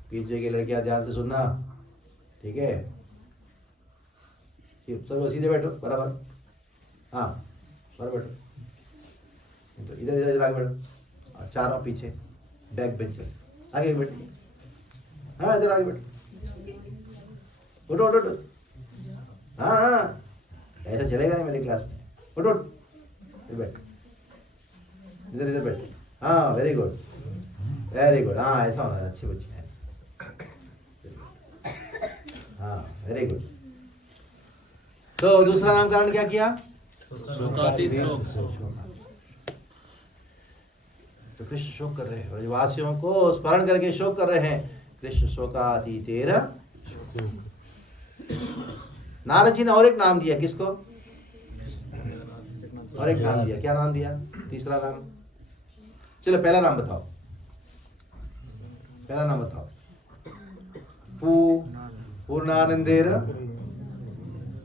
पीछे की लड़कियां ध्यान से सुनना, ठीक है? सब सीधे बैठो बराबर, हाँ बराबर बैठो, तो इधर इधर आगे बैठो, और चारों पीछे बैक बेंचर आगे बैठो, हाँ इधर आगे बैठो, उठो उठो उठो, हाँ हाँ ऐसा चलेगा नहीं मेरे क्लास में, उठो इधर बैठ, इधर इधर बैठ, हाँ वेरी गुड वेरी गुड, हाँ ऐसा होना है, अच्छी बच्ची है, हाँ वेरी गुड। तो दूसरा नामकरण क्या किया? शोकातीत शोक। तो कृष्ण शोक कर रहे हैं, ब्रजवासियों को स्मरण करके शोक कर रहे हैं, कृष्ण शोकातीतेर। नारद जी ने और एक नाम दिया, किसको? और एक नाम दिया, क्या नाम दिया? तीसरा नाम, चलो पहला नाम बताओ, पहला नाम बताओ। पूर्णानंदेर।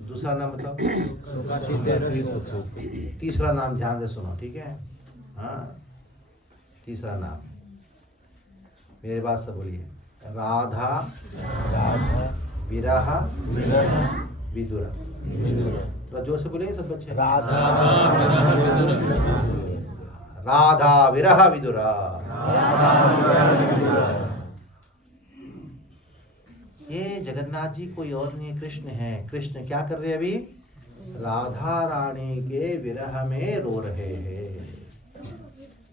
दूसरा नाम बताओ। तीसरा नाम ध्यान से सुनो, ठीक है? हाँ तीसरा नाम मेरे बात से बोलिए, राधा विरह विदुर। थोड़ा जोर से बोलेंगे सब बच्चे। राधा विरह विदुर। ये जगन्नाथ जी कोई और नहीं, कृष्ण है। कृष्ण क्या कर रहे हैं अभी? राधा रानी के विरह में रो रहे हैं।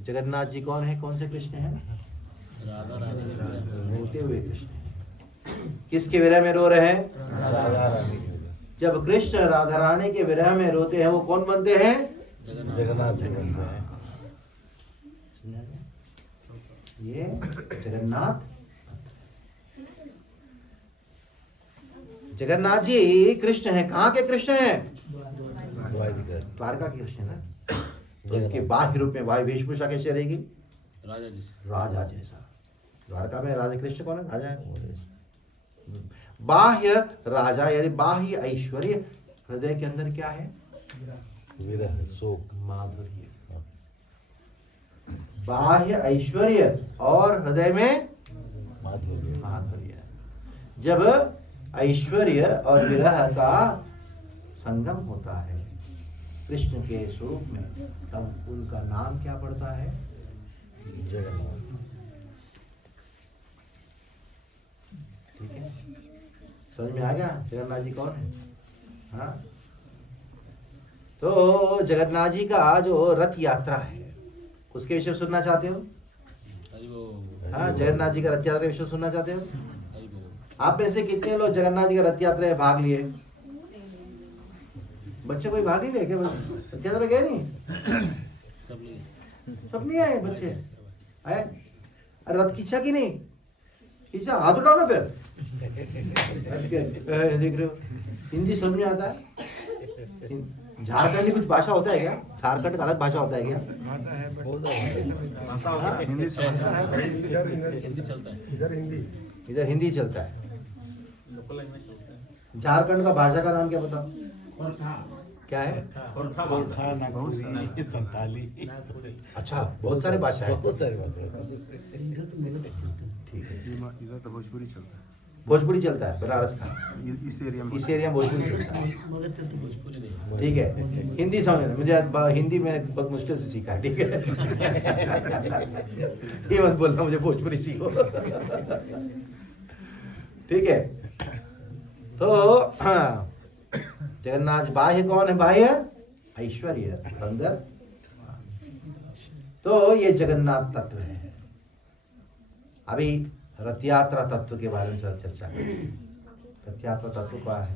जगन्नाथ जी कौन है? कौन से कृष्ण है? रोते हुए कृष्ण। किसके विरह में रो रहे हैं? राधा रानी। जब कृष्ण राधा रानी के विरह में रोते हैं, वो कौन बनते हैं? जगन्नाथ जी बनते हैं। ये जगन्नाथ, जगन्नाथ जी कृष्ण है। कहाँ के कृष्ण है? द्वारका के कृष्ण है। तो इसके बाह्य रूप में वायु वेशभूषा कैसे रहेगी? राजा जैसा। द्वारका में राजा कृष्ण कौन है? राजा है। बाह्य राजा यानी बाह्य ऐश्वर्य, हृदय के अंदर क्या है? विरह शोक माधुर्य। बाह्य ऐश्वर्य और हृदय में माधुर्य। माधुर्य। जब ऐश्वर्य और विरह का संगम होता है कृष्ण के स्वरूप में, तब उनका नाम क्या पड़ता है? जगन्नाथ। ठीक है, समझ में आ गया जगन्नाथ जी कौन है? हाँ, तो जगन्नाथ जी का जो रथ यात्रा है उसके विषय सुनना चाहते हो? हाँ, जगन्नाथ जी का रथ यात्रा के विषय सुनना चाहते हो? आप में से कितने लोग जगन्नाथ जी का रथ यात्रा में भाग लिए? बच्चे कोई भाग नहीं ले क्या? रथ यात्रा गए नहीं? सब नहीं आए बच्चे? आए? अरे रथ खींचा कि नहीं? खींचा? हाथ उठाओ ना फिर। देख रहे हो, हिंदी समझ में आता है? झारखंडी कुछ भाषा होता है क्या? झारखंड का अलग भाषा होता है क्या? हिंदी समझता है। इधर हिंदी चलता है। झारखंड का भाषा का नाम क्या बताओ? क्या है? कोठा, नागपुरी, संताली। अच्छा, बहुत सारे भाषा है। बहुत सारी बातें। ठीक है, इधर तो भोजपुरी चलता है। भोजपुरी चलता है बनारस का। इस एरिया में इस एरिया में भोजपुरी चलता है। ठीक है, हिंदी समझ, मुझे हिंदी मैंने बहुत मुश्किल से सीखा है। ठीक है, ये मत बोलना मुझे भोजपुरी सीखो। ठीक है, तो हाँ, जगन्नाथ बाह्य कौन है? बाह्य ऐश्वर्य, अंदर। तो ये जगन्नाथ तत्व है। अभी रथ यात्रा तत्व के बारे में चर्चा करें। रथ यात्रा तत्व क्या है?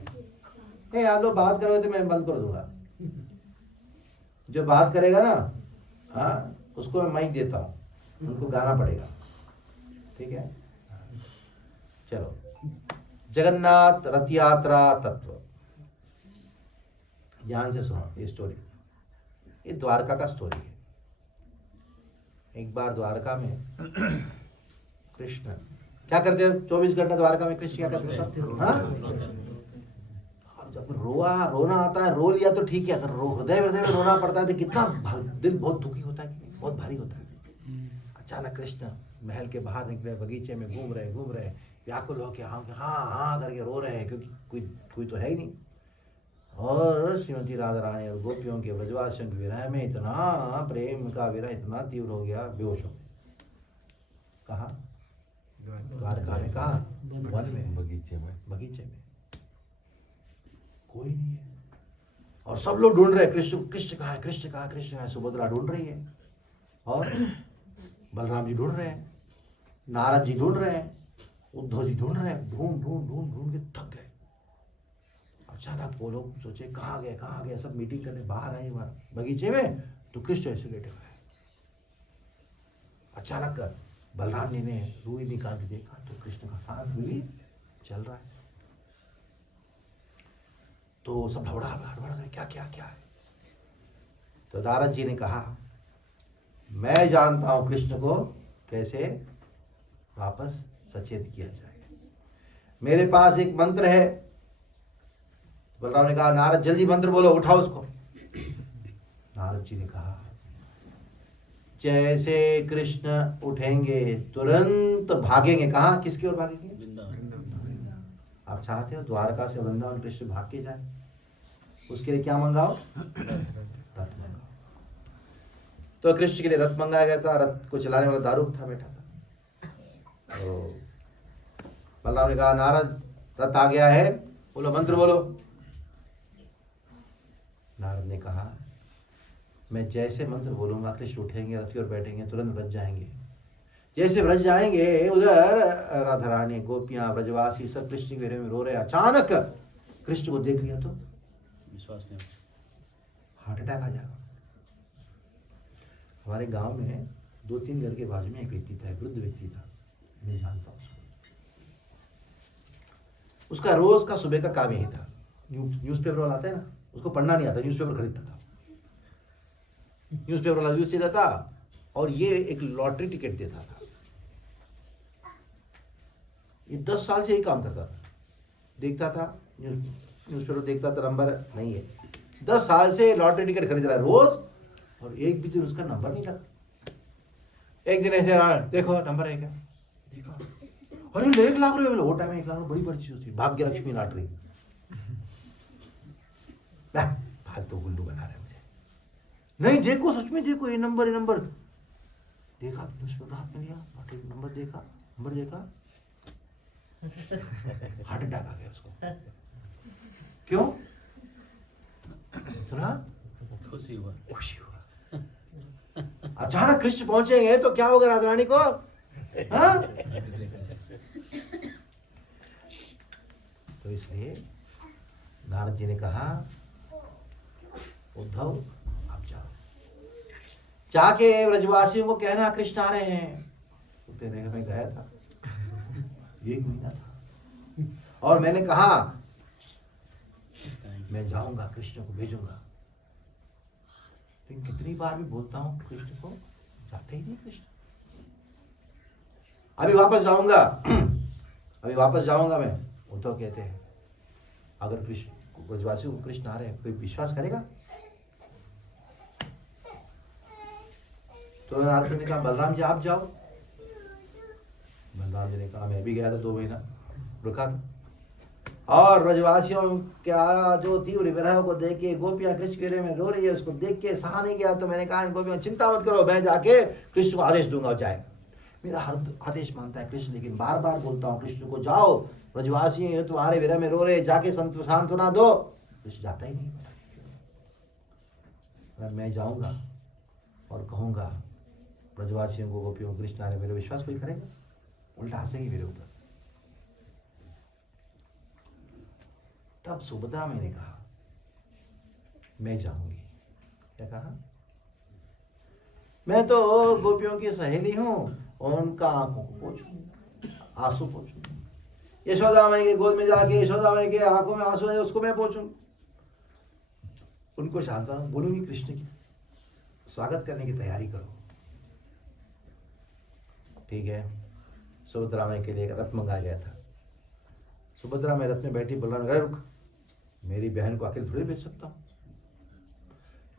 आप लोग बात करोगे तो मैं बंद कर दूंगा। जो बात करेगा ना, हाँ, उसको मैं माइक देता हूँ, उनको गाना पड़ेगा। ठीक है, चलो। जगन्नाथ रथ यात्रा तत्व, ध्यान से सुनो ये स्टोरी। ये द्वारका का स्टोरी है। एक बार द्वारका में कृष्ण क्या करते हैं? 24 घंटा द्वारका में कृष्ण क्या करते हैं? हाँ, जब रोना आता है, रो लिया तो ठीक है, अगर हृदय हृदय में रोना पड़ता है तो कितना दिल बहुत दुखी होता है, बहुत भारी होता है। अचानक कृष्ण महल के बाहर निकले, बगीचे में घूम रहे व्याकुल होकर हाँ हाँ करके रो रहे हैं, क्योंकि कोई तो है ही नहीं। और श्रीमती राधा रानी और गोपियों के ब्रजवासियों के विरह में इतना प्रेम का विरह इतना तीव्र हो गया, बेहोश हो गए। कहाँ? द्वारका में। कहाँ? वन में, बगीचे में कोई नहीं है। और सब लोग ढूंढ रहे हैं कृष्ण कहाँ है। सुभद्रा ढूंढ रही है, और बलराम जी ढूंढ रहे हैं, नारद जी ढूंढ रहे हैं, उद्धव जी ढूंढ रहे हैं, ढूंढ के थक गए। अचानक वो लोग सोचे कहाँ गए, सब मीटिंग करने बाहर आए बगीचे में, तो कृष्ण ऐसे लेटे हुए हैं। अचानक बलराम जी ने रुई निकाल के देखा तो कृष्ण का सांस भी चल रहा है। तो सब हड़बड़ा गए, क्या है। तो नारद जी ने कहा, मैं जानता हूं कृष्ण को कैसे वापस सचेत किया जाए, मेरे पास एक मंत्र है। बलराम ने कहा, नारद जल्दी मंत्र बोलो, उठाओ उसको। नारद जी ने कहा, जैसे कृष्ण उठेंगे तुरंत भागेंगे। कहाँ? किसकी ओर भागेंगे? आप चाहते हो द्वारका से वृंदावन कृष्ण भाग के जाए, उसके लिए क्या मंगाओ? रथ मंगाओ। तो कृष्ण के लिए रथ मंगाया गया था। रथ को चलाने वाला दारूक था, बैठा था। तो बलराम ने कहा, नारद रथ आ गया है, बोलो मंत्र बोलो। नारद ने कहा, मैं जैसे मंत्र बोलूंगा कृष्ण उठेंगे, रथ की ओर बैठेंगे, तुरंत ब्रज जाएंगे। जैसे ब्रज जाएंगे, उधर राधा रानी, गोपियां, ब्रजवासी सब कृष्ण के विरह में रो रहे। अचानक कृष्ण को देख लिया तो विश्वास नहीं, हार्ट अटैक आ जाएगा। हमारे गांव में 2-3 घर के बाजू में एक व्यक्ति था, वृद्ध व्यक्ति था, मैं जानता हूँ उसका रोज का सुबह का काम यही था। न्यूज़पेपर वाला आता है ना, उसको पढ़ना नहीं आता, न्यूज़पेपर खरीदता था। न्यूज़पेपर वाला न्यूज़ देता था, और ये एक लॉटरी टिकट देता था। ये 10 साल से यही काम करता था। देखता था न्यूज़पेपर, देखता था नंबर नहीं है। 10 साल से लॉटरी टिकट खरीद रहा है रोज, और एक भी दिन उसका नंबर नहीं लगा। एक दिन ऐसे रहा, देखो नंबर है क्या, देखा, अरे 1 लाख रुपए। वो टाइम में 1 लाख रुपए बड़ी चीज होती है, भाग्य लक्ष्मी लॉटरी। फालतू गुल्लू बना रहे मुझे। नहीं देखो, सच में देखो, ये नंबर देखा, न्यूज़पेपर हाथ में लिया, लॉटरी नंबर देखा, हार्ट अटैक आ गया उसको। क्यों? सुना? खुशी हुआ। अचानक कृष्ण पहुंचेंगे तो क्या होगा राधा रानी को? हाँ? तो इसलिए नारद जी ने कहा, उद्धव आप जाओ, जाके ब्रजवासियों को कहना कृष्ण आ रहे हैं। तो तेरे घर में गया था, 1 महीना था, और मैंने कहा मैं जाऊंगा, कृष्ण को भेजूंगा। लेकिन कितनी बार भी बोलता हूं कृष्ण को, जाते ही नहीं कृष्ण। अभी वापस जाऊंगा मैं। उद्धव कहते हैं, अगर कृष्ण ब्रजवासियों को कृष्ण आ रहे हैं, कोई विश्वास करेगा? तो नारद ने कहा, बलराम जी आप जाओ। बलराम जी ने कहा, मैं भी गया था, 2 महीना रुका था, और ब्रजवासियों क्या जो तीव्र विरह को देख के, गोपियां कृष्ण के में रो रही है, उसको देख के सहा नहीं गया। तो मैंने कहा, इन गोपियों चिंता मत करो, मैं जाके कृष्ण को आदेश दूंगा, और जाएगा। मेरा हर आदेश मानता है कृष्ण, लेकिन बार बार बोलता हूँ कृष्ण को, जाओ, ब्रजवासी तुम्हारे विरह में रो रहे, जाके सांत्वना दो। कृष्ण जाता ही नहीं। अगर मैं जाऊंगा और कहूंगा ब्रजवासियों को, गोपियों को कृष्ण आ रहे, मेरे विश्वास कोई करेगा? उल्टा हंसेंगे मेरे ऊपर। तब सुभद्रा मैंने कहा, मैं जाऊंगी। क्या कहा? मैं तो गोपियों की सहेली हूं, और उनका आंखों को पोंछूंगी, आंसू पोंछूंगी। यशोदा माई के गोद में जाके यशोदा माई के आंखों में आंसू है, उसको मैं पोंछूंगी। उनको सांत्वना बोलूंगी, कृष्ण की स्वागत करने की तैयारी करो। ठीक है। सुभद्रा माई के लिए रथ मंगाया गया था। सुभद्रा में रथ में बैठी, बलराम रुक, मेरी बहन को अकेले थोड़ी भेज सकता हूँ।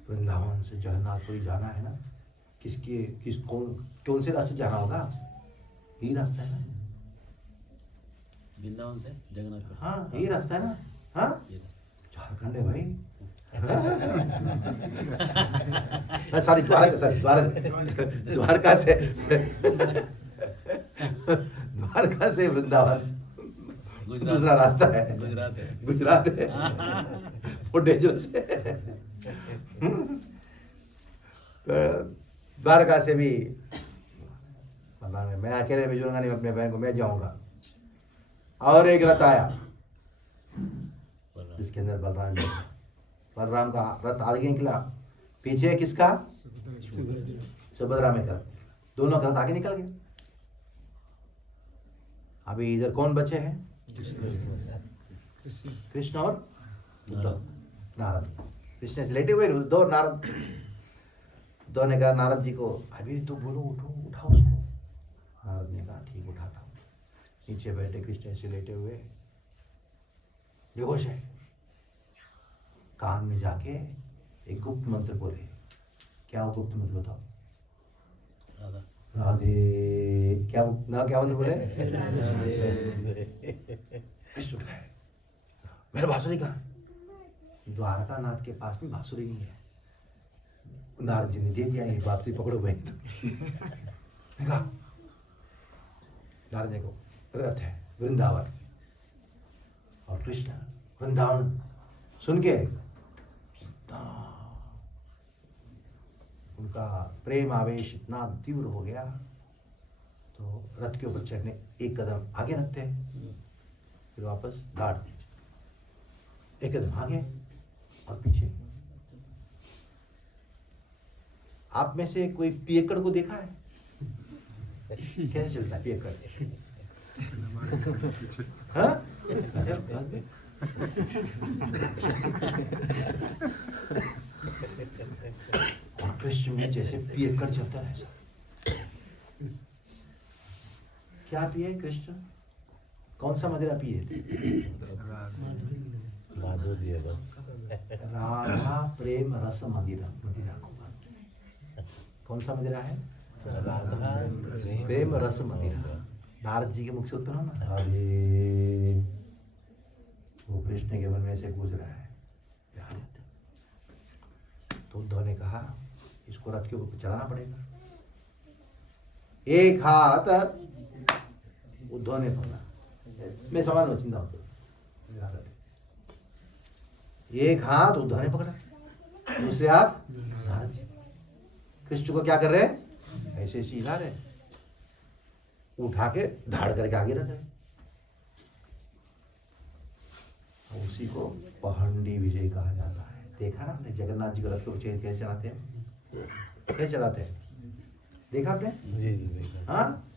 वृंदावन से जगन्नाथपुरी जाना है ना, कौन से रास्ते जाना होगा? यही रास्ता है ना। वृंदावन से जगन्नाथ। हाँ यही रास्ता है ना। हाँ झारखंड है भाई। सॉरी द्वारका से द्वारका से वृंदावन दूसरा रास्ता है। गुजरात है वो डेंजरस है। तो द्वारका से भी मैं अकेले भेजूंगा नहीं अपने बहन को, मैं जाऊंगा। और एक रथ आया जिसके अंदर बलराम जी। बलराम का रथ आगे निकला, पीछे किसका? सुभद्रा में का। दोनों का रथ आगे निकल गया। अभी इधर कौन बचे हैं? कृष्ण और उद्धव, नारद। कृष्ण से लेटे हुए उद्धव और नारद। उद्धव ने कहा नारद जी को, अभी तो बोलो उठो, उठाओ उसको। नारद ने कहा ठीक उठाता हूँ। नीचे बैठे कृष्ण से लेटे हुए बेहोश है। कान में जाके एक गुप्त मंत्र बोले। क्या वो गुप्त मंत्र बताओ? राधे। क्या मंत्र बोले? कृष्ण उठ गए। मेरा बांसुरी कहाँ? द्वारका नाथ के पास में बांसुरी नहीं है। नारद जी ने दे दिया, ये बांसुरी पकड़ो भाई। देखा नारद जी को रथ है वृंदावन और कृष्ण वृंदावन सुन के उनका प्रेम आवेश इतना तीव्र हो गया तो रथ के ऊपर चढ़ने एक कदम आगे रखते हैं, फिर वापस दाढ़, एक कदम आगे और पीछे। आप में से कोई पियक्कड़ को देखा है? कैसे चलता है पियक्कड़? हाँ? और कृष्ण में जैसे पियक्कड़ चलता है ऐसा। क्या पिए कृष्ण? कौन सा मदिरा पिए थे? माधुर्य रस। राधा प्रेम रस मदिरा। मदिरा को कौन सा मदिरा है? राधा प्रेम रस मदिरा। नारद जी के मुख से उत्पन्न होना। अरे वो कृष्ण के मन में ऐसे गूंज रहा है। तो उद्धव ने कहा इसको रथ के ऊपर चढ़ाना पड़ेगा। एक हाथ उद्धव ने पकड़ा। मैं सवाल में चिंता होता। एक हाथ उद्धव ने पकड़ा, दूसरे हाथ नारद जी कृष्ण को क्या कर रहे हैं? ऐसे ऐसे हिला रहे, उठा के धाड़ करके आगे रख रहे। उसी को पहंडी विजय कहा जाता है। देखा ना आपने जगन्नाथ जी को रथ के ऊपर कैसे चलाते हैं? कैसे चलाते हैं? देखा आपने? हाँ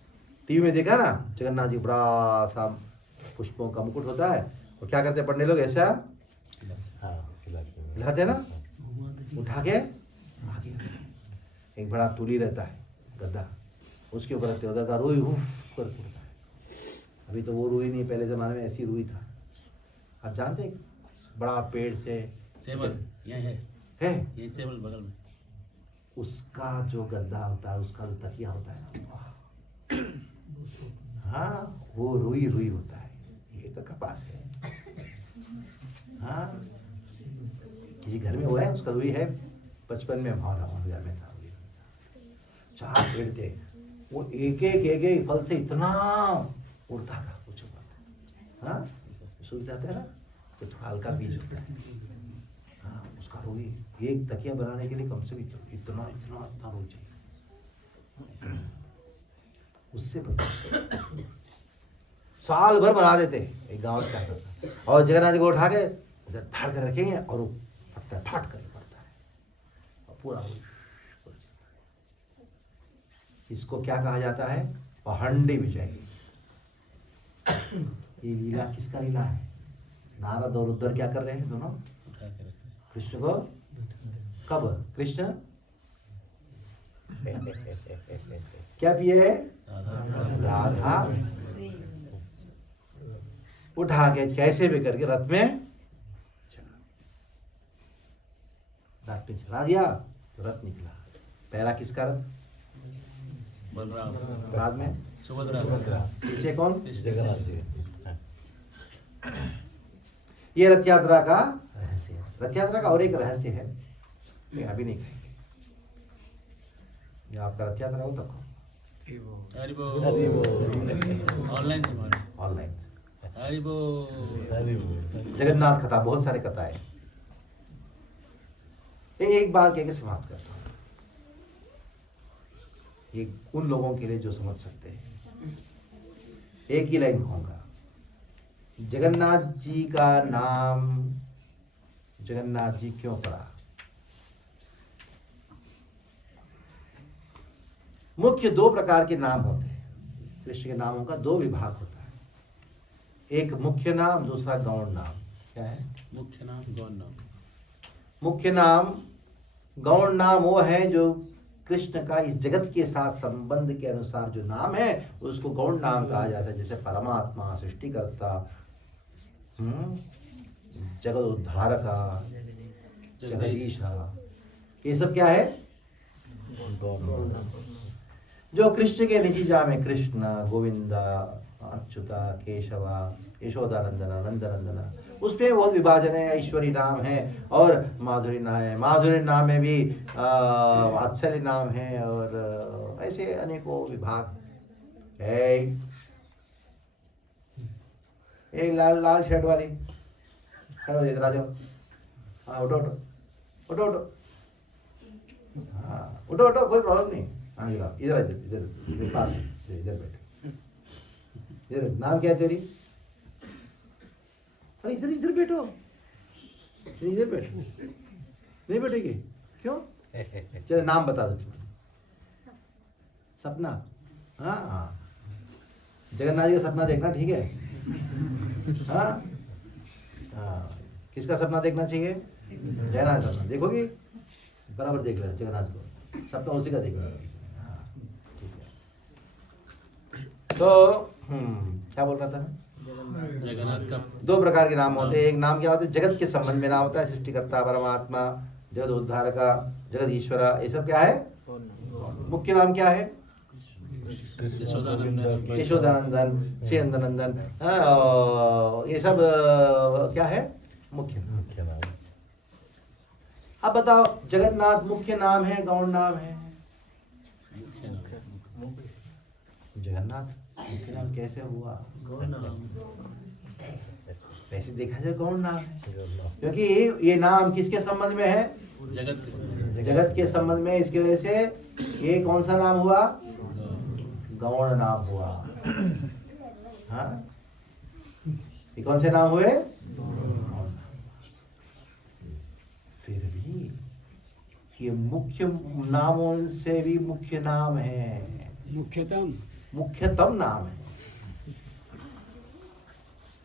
टीवी में देखा ना, जगन्नाथ जी बड़ा सा पुष्पों का मुकुट होता है और क्या करते हैं पंडित लोग? ऐसा हिलाते हैं ना, उठा के आगे। एक बड़ा तुली रहता है गद्दा, उसके ऊपर रखते, उधर का रुई हूँ उस पर उड़ता है। अभी तो वो रुई नहीं, पहले जमाने में ऐसी रुई था। आप जानते हैं बड़ा पेड़ से सेबल यहाँ है ये सेबल बगल में, उसका जो गद्दा होता है, उसका जो तकिया होता है ना, हाँ वो रुई रुई होता है। ये तो कपास है। हाँ किसी घर में हुआ है उसका रुई है। बचपन में हमारा घर में था। 4 पेड़ थे, वो एक एक फल से इतना उड़ता था कुछ। हाँ सूख जाता है ना तो थोड़ा हल्का बीज होता है। हाँ उसका रुई एक तकिया बनाने के लिए कम से कम इतना रुई चाहिए। उससे साल भर बना देते। एक गांव से आता था और जगन्नाथ जी को उठा के उधर धाड़ कर रखेंगे और वो फटता फाट कर पड़ता है और पूरा। इसको क्या कहा जाता है? पहंडी विजय। ये लीला किसका लीला है? नारद और उद्धव क्या कर रहे हैं दोनों? कृष्ण को कब? कृष्ण क्या पिए? राधा उठा के कैसे भी करके रथ में चढ़ा। दांत पे चला दिया तो रथ निकला। पहला किसका रथ? बलराम, बाद में सुभद्रा, पीछे कौन? जगन्नाथ जी। ये रथ यात्रा का रहस्य है। रथ यात्रा का और एक रहस्य है, ये अभी नहीं कहेंगे। जब आपका रथ यात्रा हो तब हरि बोल, हरि बोल। ऑनलाइन से मारे, ऑनलाइन। हरि बोल। हरि बोल। जगन्नाथ कथा, बहुत सारे कथा है। एक बात कह के समाप्त करता हूँ, ये उन लोगों के लिए जो समझ सकते हैं। एक ही लाइन कहूंगा, जगन्नाथ जी का नाम जगन्नाथ जी क्यों पड़ा? मुख्य दो प्रकार के नाम होते हैं। कृष्ण के नामों का दो विभाग होता है, एक मुख्य नाम, दूसरा गौण नाम। क्या है? मुख्य नाम, गौण नाम। मुख्य नाम, गौण नाम वो है जो कृष्ण का इस जगत के साथ संबंध के अनुसार जो नाम है उसको गौण नाम कहा जाता है। जैसे परमात्मा, सृष्टिकर्ता, जगत उद्धारका, जगदीशा, ये सब क्या है? जो कृष्ण के निजी नाम है, कृष्ण, गोविंदा, अच्युता, केशवा, यशोदानंदना, नंदनंदना, उसमें बहुत विभाजन है। ऐश्वरी नाम है और माधुरी नाम है। माधुरी नाम में भी वात्सल्य नाम है और ऐसे अनेकों विभाग है। एक लाल लाल शर्ट वाली, खड़ो इधर आ जाओ। हाँ, उठो उठो उठो उठो, हाँ उठो उठो, कोई प्रॉब्लम नहीं। हाँ इधर इधर इधर इधर पास है, इधर बैठो। इधर नाम क्या है तेरी? अरे इधर इधर बैठो, इधर बैठो। नहीं बैठेगी? क्यों? चलो नाम बता दो तुम्हारा। सपना? हाँ, जगन्नाथ जी का सपना देखना, ठीक है? हाँ हाँ, किसका सपना देखना चाहिए? जगन्नाथ सपना देखोगी? बराबर देख रहे जगन्नाथ को, सपना उसी का देखना। हाँ, ठीक है। तो क्या बोल रहा था? जगन्नाथ का दो प्रकार के नाम होते हैं। एक नाम क्या होता है? जगत के संबंध में नाम होता है, सृष्टिकर्ता, परमात्मा, जगत उद्धारका, जगत ईश्वरा, ये सब क्या है? मुख्य नाम क्या है? यशोदानंदन, श्री नंदनंदन, ये सब क्या है? मुख्य नाम। अब बताओ, जगन्नाथ मुख्य नाम है, गौण नाम है? जगन्नाथ मुख्य नाम कैसे हुआ? वैसे देखा जाए गौण नाम है, क्योंकि ये नाम किसके संबंध में है? जगत के संबंध में। इसकी वजह से ये कौन सा नाम हुआ? गौण नाम हुआ। हाँ, ये कौन से नाम हुए? फिर भी ये मुख्य नामों से भी मुख्य नाम है, मुख्यतम नाम है।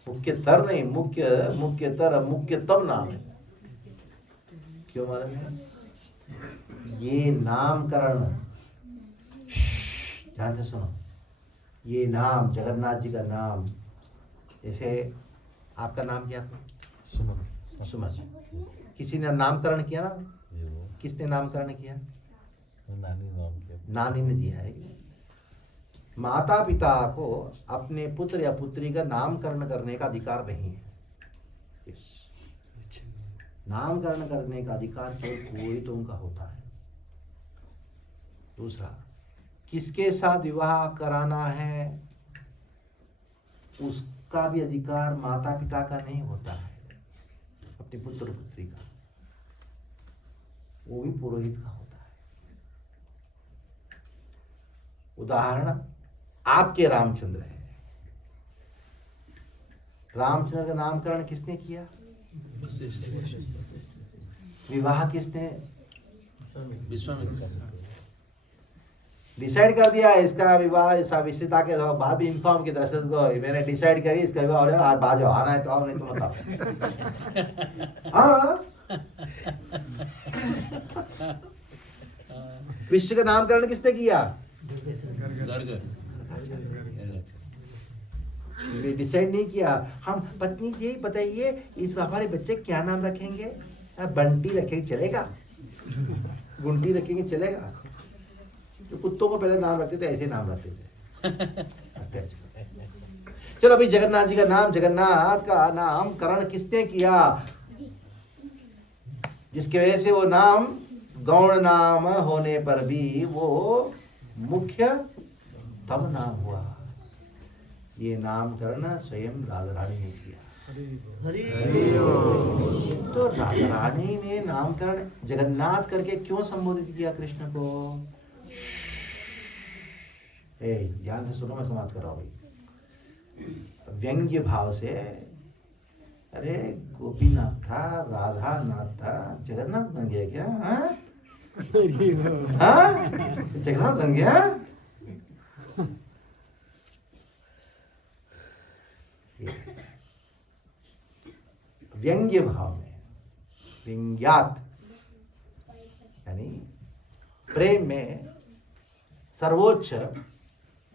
मुख्यतर नहीं, मुख्यतर, मुख्यतम नाम है। क्यों मालूम है? ये नामकरण, ध्यान से सुनो, ये नाम जगन्नाथ जी का नाम, जैसे आपका नाम क्या? सुमन। सुमन, किसी ने नामकरण किया ना? किसने नामकरण किया? नानी ने दिया है। माता पिता को अपने पुत्र या पुत्री का नामकरण करने का अधिकार नहीं है। नामकरण करने का अधिकार जो कोई तो उनका होता है। दूसरा, किसके साथ विवाह कराना है उसका भी अधिकार माता पिता का नहीं होता है, अपने पुत्र पुत्री का, वो भी पुरोहित का होता है। उदाहरण, आपके रामचंद्र है। रामचंद्र का नामकरण किसने किया? विवाह किसने? डिसाइड कर दिया इसका विवाह विश्वता के बाद भी इन्फॉर्म की दर्शक को मैंने डिसाइड करी इसका विवाह हो रहा है, बाजो आना है तो आओ, नहीं तो मत आओ। हाँ, कृष्ण का नामकरण किसने किया? डिसाइड नहीं किया। हम पत्नी जी बताइए इस हमारे बच्चे क्या नाम रखेंगे? बंटी रखेंगे, चलेगा? गुंटी रखेंगे चलेगा? तो कुत्तों को पहले नाम रखते थे, ऐसे नाम रखते थे। चलो अभी जगन्नाथ जी का नाम, जगन्नाथ का नामकरण किसने किया? जिसकी वजह से वो नाम गौण नाम होने पर भी वो मुख्य तब नाम हुआ। ये नामकरण स्वयं राधा रानी ने किया। तो राधा रानी ने नामकरण जगन्नाथ करके क्यों संबोधित किया कृष्ण को? ध्यान से सुनो, मैं समाप्त कर रहा हूं। व्यंग्य भाव से, अरे गोपीनाथ था, राधा नाथ था, जगन्नाथ बन गया क्या? हाँ? जगन्नाथ बन गया? व्यंग्य भाव में, व्यंग्यात यानी प्रेम में सर्वोच्च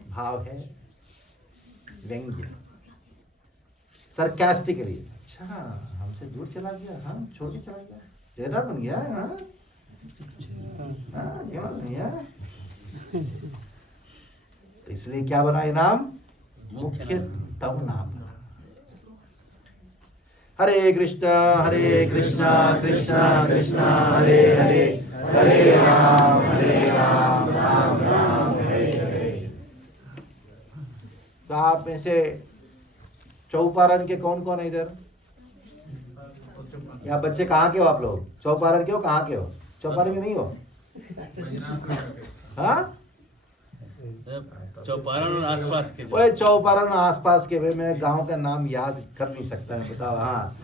भाव है व्यंग्य, सरकास्टिकली। अच्छा, हमसे दूर चला गया, हाँ, छोड़ के चला गया, जगन्नाथ बन गया, हाँ, जगन्नाथ बन गया। इसलिए क्या बना ये नाम? मुख्य तब नाम। हरे कृष्णा कृष्णा कृष्णा हरे हरे, हरे राम राम राम हरे हरे। तो आप में से चौपारण के कौन कौन है इधर? या बच्चे कहाँ के हो आप लोग? चौपारण के हो? कहाँ के हो? चौपारण के नहीं हो? हाँ, चौपारण और आसपास के ओए चौपारण आसपास के, भाई मैं गांव का नाम याद कर नहीं सकता, मैं बताओ। हाँ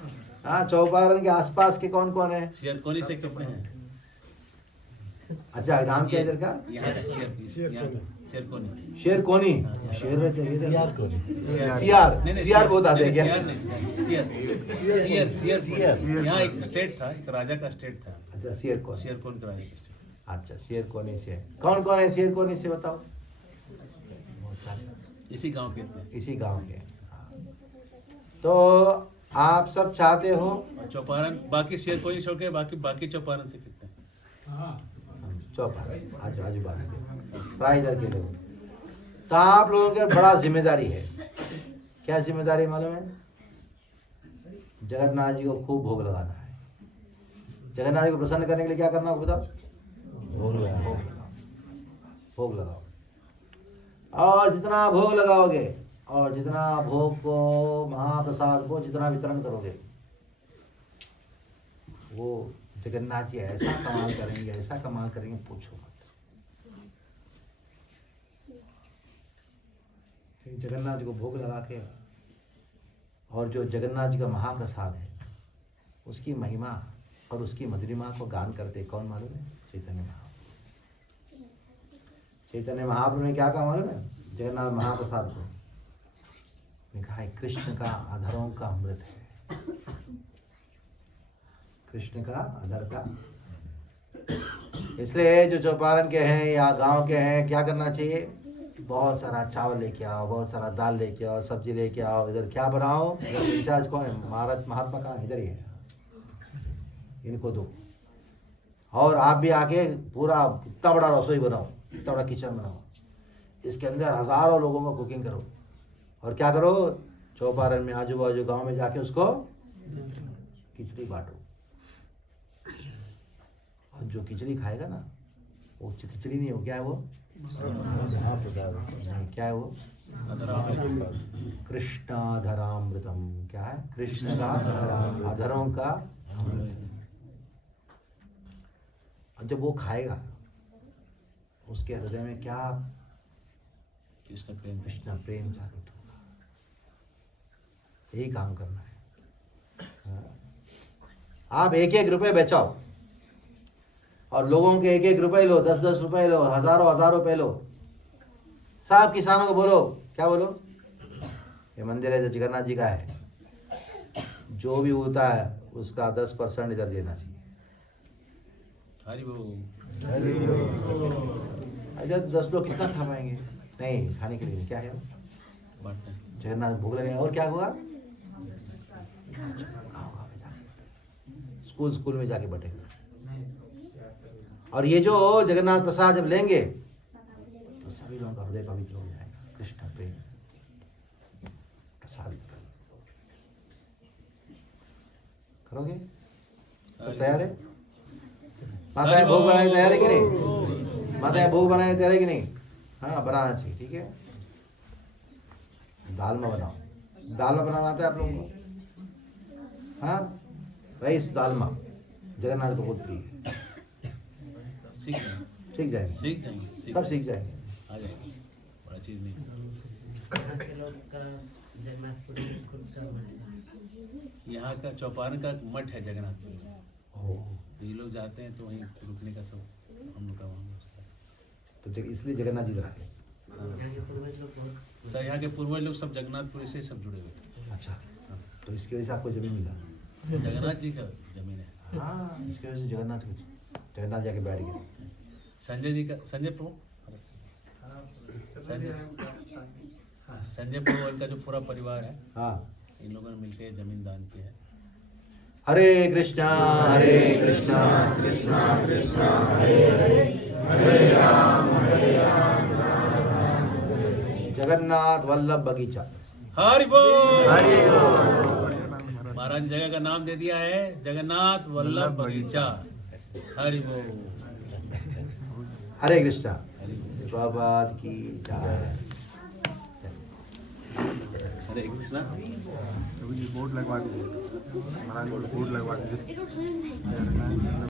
हाँ, चौपारण के आसपास के कौन कौन है? शेरकोनी से कितने हैं? अच्छा, नाम क्या है इधर का? शेरकोनी। शेरकोनी, शेर रहते हैं इधर। नहीं, सियार बहुत आते हैं क्या? सियर यहाँ एक स्टेट था, एक राजा का स्टेट था। अच्छा, शेरकोनी। शेरकोन का राजा का स्टेट। अच्छा, शेरकोनी से कौन कौन है? शेरकोनी से बताओ। इसी गांव के थे। इसी गांव के। तो आप सब चाहते हो और चौपारण, बाकी शेरकोनी छोड़ के बाकी चौपारण से कितने? चौपारण आजू आजू बाजू प्राय इधर के लोग। तो आप लोगों के बड़ा जिम्मेदारी है। क्या जिम्मेदारी मालूम है? जगन्नाथ जी को खूब भोग लगाना है। जगन्नाथ जी को प्रसन्न करने के लिए क्या करना है बताओ? भोग लगाओ, भोग लगाओ। और जितना भोग लगाओगे और जितना भोग को, महाप्रसाद को जितना वितरण करोगे, वो जगन्नाथ जी ऐसा कमाल करेंगे, ऐसा कमाल करेंगे, पूछो मत। जगन्नाथ जी को भोग लगा के, और जो जगन्नाथ जी का महाप्रसाद है उसकी महिमा और उसकी मधुरिमा को गान करते कौन मालूम है? चैतन्य महाप्रभु। चैतन्य महाप्रभु ने क्या कहा मालूम है? जगन्नाथ महाप्रसाद को लिखा है, कृष्ण का अधरों का अमृत है। कृष्ण का अधर का। इसलिए जो चौपारण के हैं या गांव के हैं, क्या करना चाहिए? बहुत सारा चावल लेके आओ, बहुत सारा दाल लेके आओ, सब्जी लेके आओ। इधर क्या बनाओ? इंचार्ज कौन है? महाराज महात्मा कहाँ? इधर ही है, इनको दो। और आप भी आके पूरा इतना बड़ा रसोई बनाओ, इतना बड़ा किचन बनाओ, इसके अंदर हजारों लोगों को कुकिंग करो। और क्या करो? चौपारण में आजू बाजू गांव में जाके उसको खिचड़ी बांटो। और जो खिचड़ी खाएगा ना, वो खिचड़ी नहीं हो, क्या है वो? क्या है वो? कृष्णाधरामृतम। क्या है? कृष्ण का अधरों का अमृत। और जब वो खाएगा उसके हृदय में क्या? कृष्ण प्रेम जागृत होगा। यही काम करना है। आप एक एक रुपए बचाओ और लोगों के एक एक रुपए लो, 10-10 रुपए लो, हजारों रुपए लो। सब किसानों को बोलो, क्या बोलो? ये मंदिर है जो जगन्नाथ जी का है, जो भी होता है उसका 10% इधर देना चाहिए। हरि बोल। अच्छा, 10 लोग कितना खा पाएंगे? नहीं, खाने के लिए क्या है? जगन्नाथ भोग लगे। और क्या हुआ? स्कूल में जाके बटेगा। और ये जो जगन्नाथ प्रसाद जब लेंगे तो सभी लोगों का हृदय पवित्र हो जाएगा। कृष्ण प्रेम प्रसाद करोगे? तो तैयार है? माताएं भोग बनाने तैयार है कि नहीं? माताएं भोग बनाने तैयार है कि नहीं? हाँ, बनाना चाहिए। ठीक है, दाल में बनाओ। दाल में बनाना आता है आप लोगों को? हाँ, राइस दाल में जगन्नाथ को बहुत प्रिय है। सीख जाएंगे, सीख जाएंगे, सीख जाएंगे, सब सीख जाएंगे। आ जाएंगे, बड़ा चीज नहीं। यहाँ का चौपारण का मठ है जगन्नाथपुरी में। हो, तो ये लोग जाते हैं तो वहीं रुकने का सब हम लोग का वहाँ व्यवस्था है। तो इसलिए जगन्नाथ जी रखे। सर यहाँ के पूर्वज लोग सब जगन्नाथपुरी से सब जुड़े हुए थे। अच्छा, तो इसकी वजह से आपको जमीन मिला। जगन्नाथ जी का जमीन है। हाँ, इसकी वजह से जगन्नाथ जाके बैठ गए। संजय जी का, संजय प्रभु, संजय प्रभु इनका जो पूरा परिवार है, हाँ, इन लोगों ने मिलकर जमीन दान की है। हरे कृष्णा कृष्णा कृष्णा हरे हरे, हरे राम जगन्नाथ वल्लभ बगीचा। हरि बोल। महाराज जगह का नाम दे दिया है जगन्नाथ वल्लभ बगीचा। हरि बोल। हरे कृष्णा। प्रभुपाद की जय। हरे कृष्णा। बोर्ड लगवा दीजिए महाराज, बोर्ड लगवा दीजिए।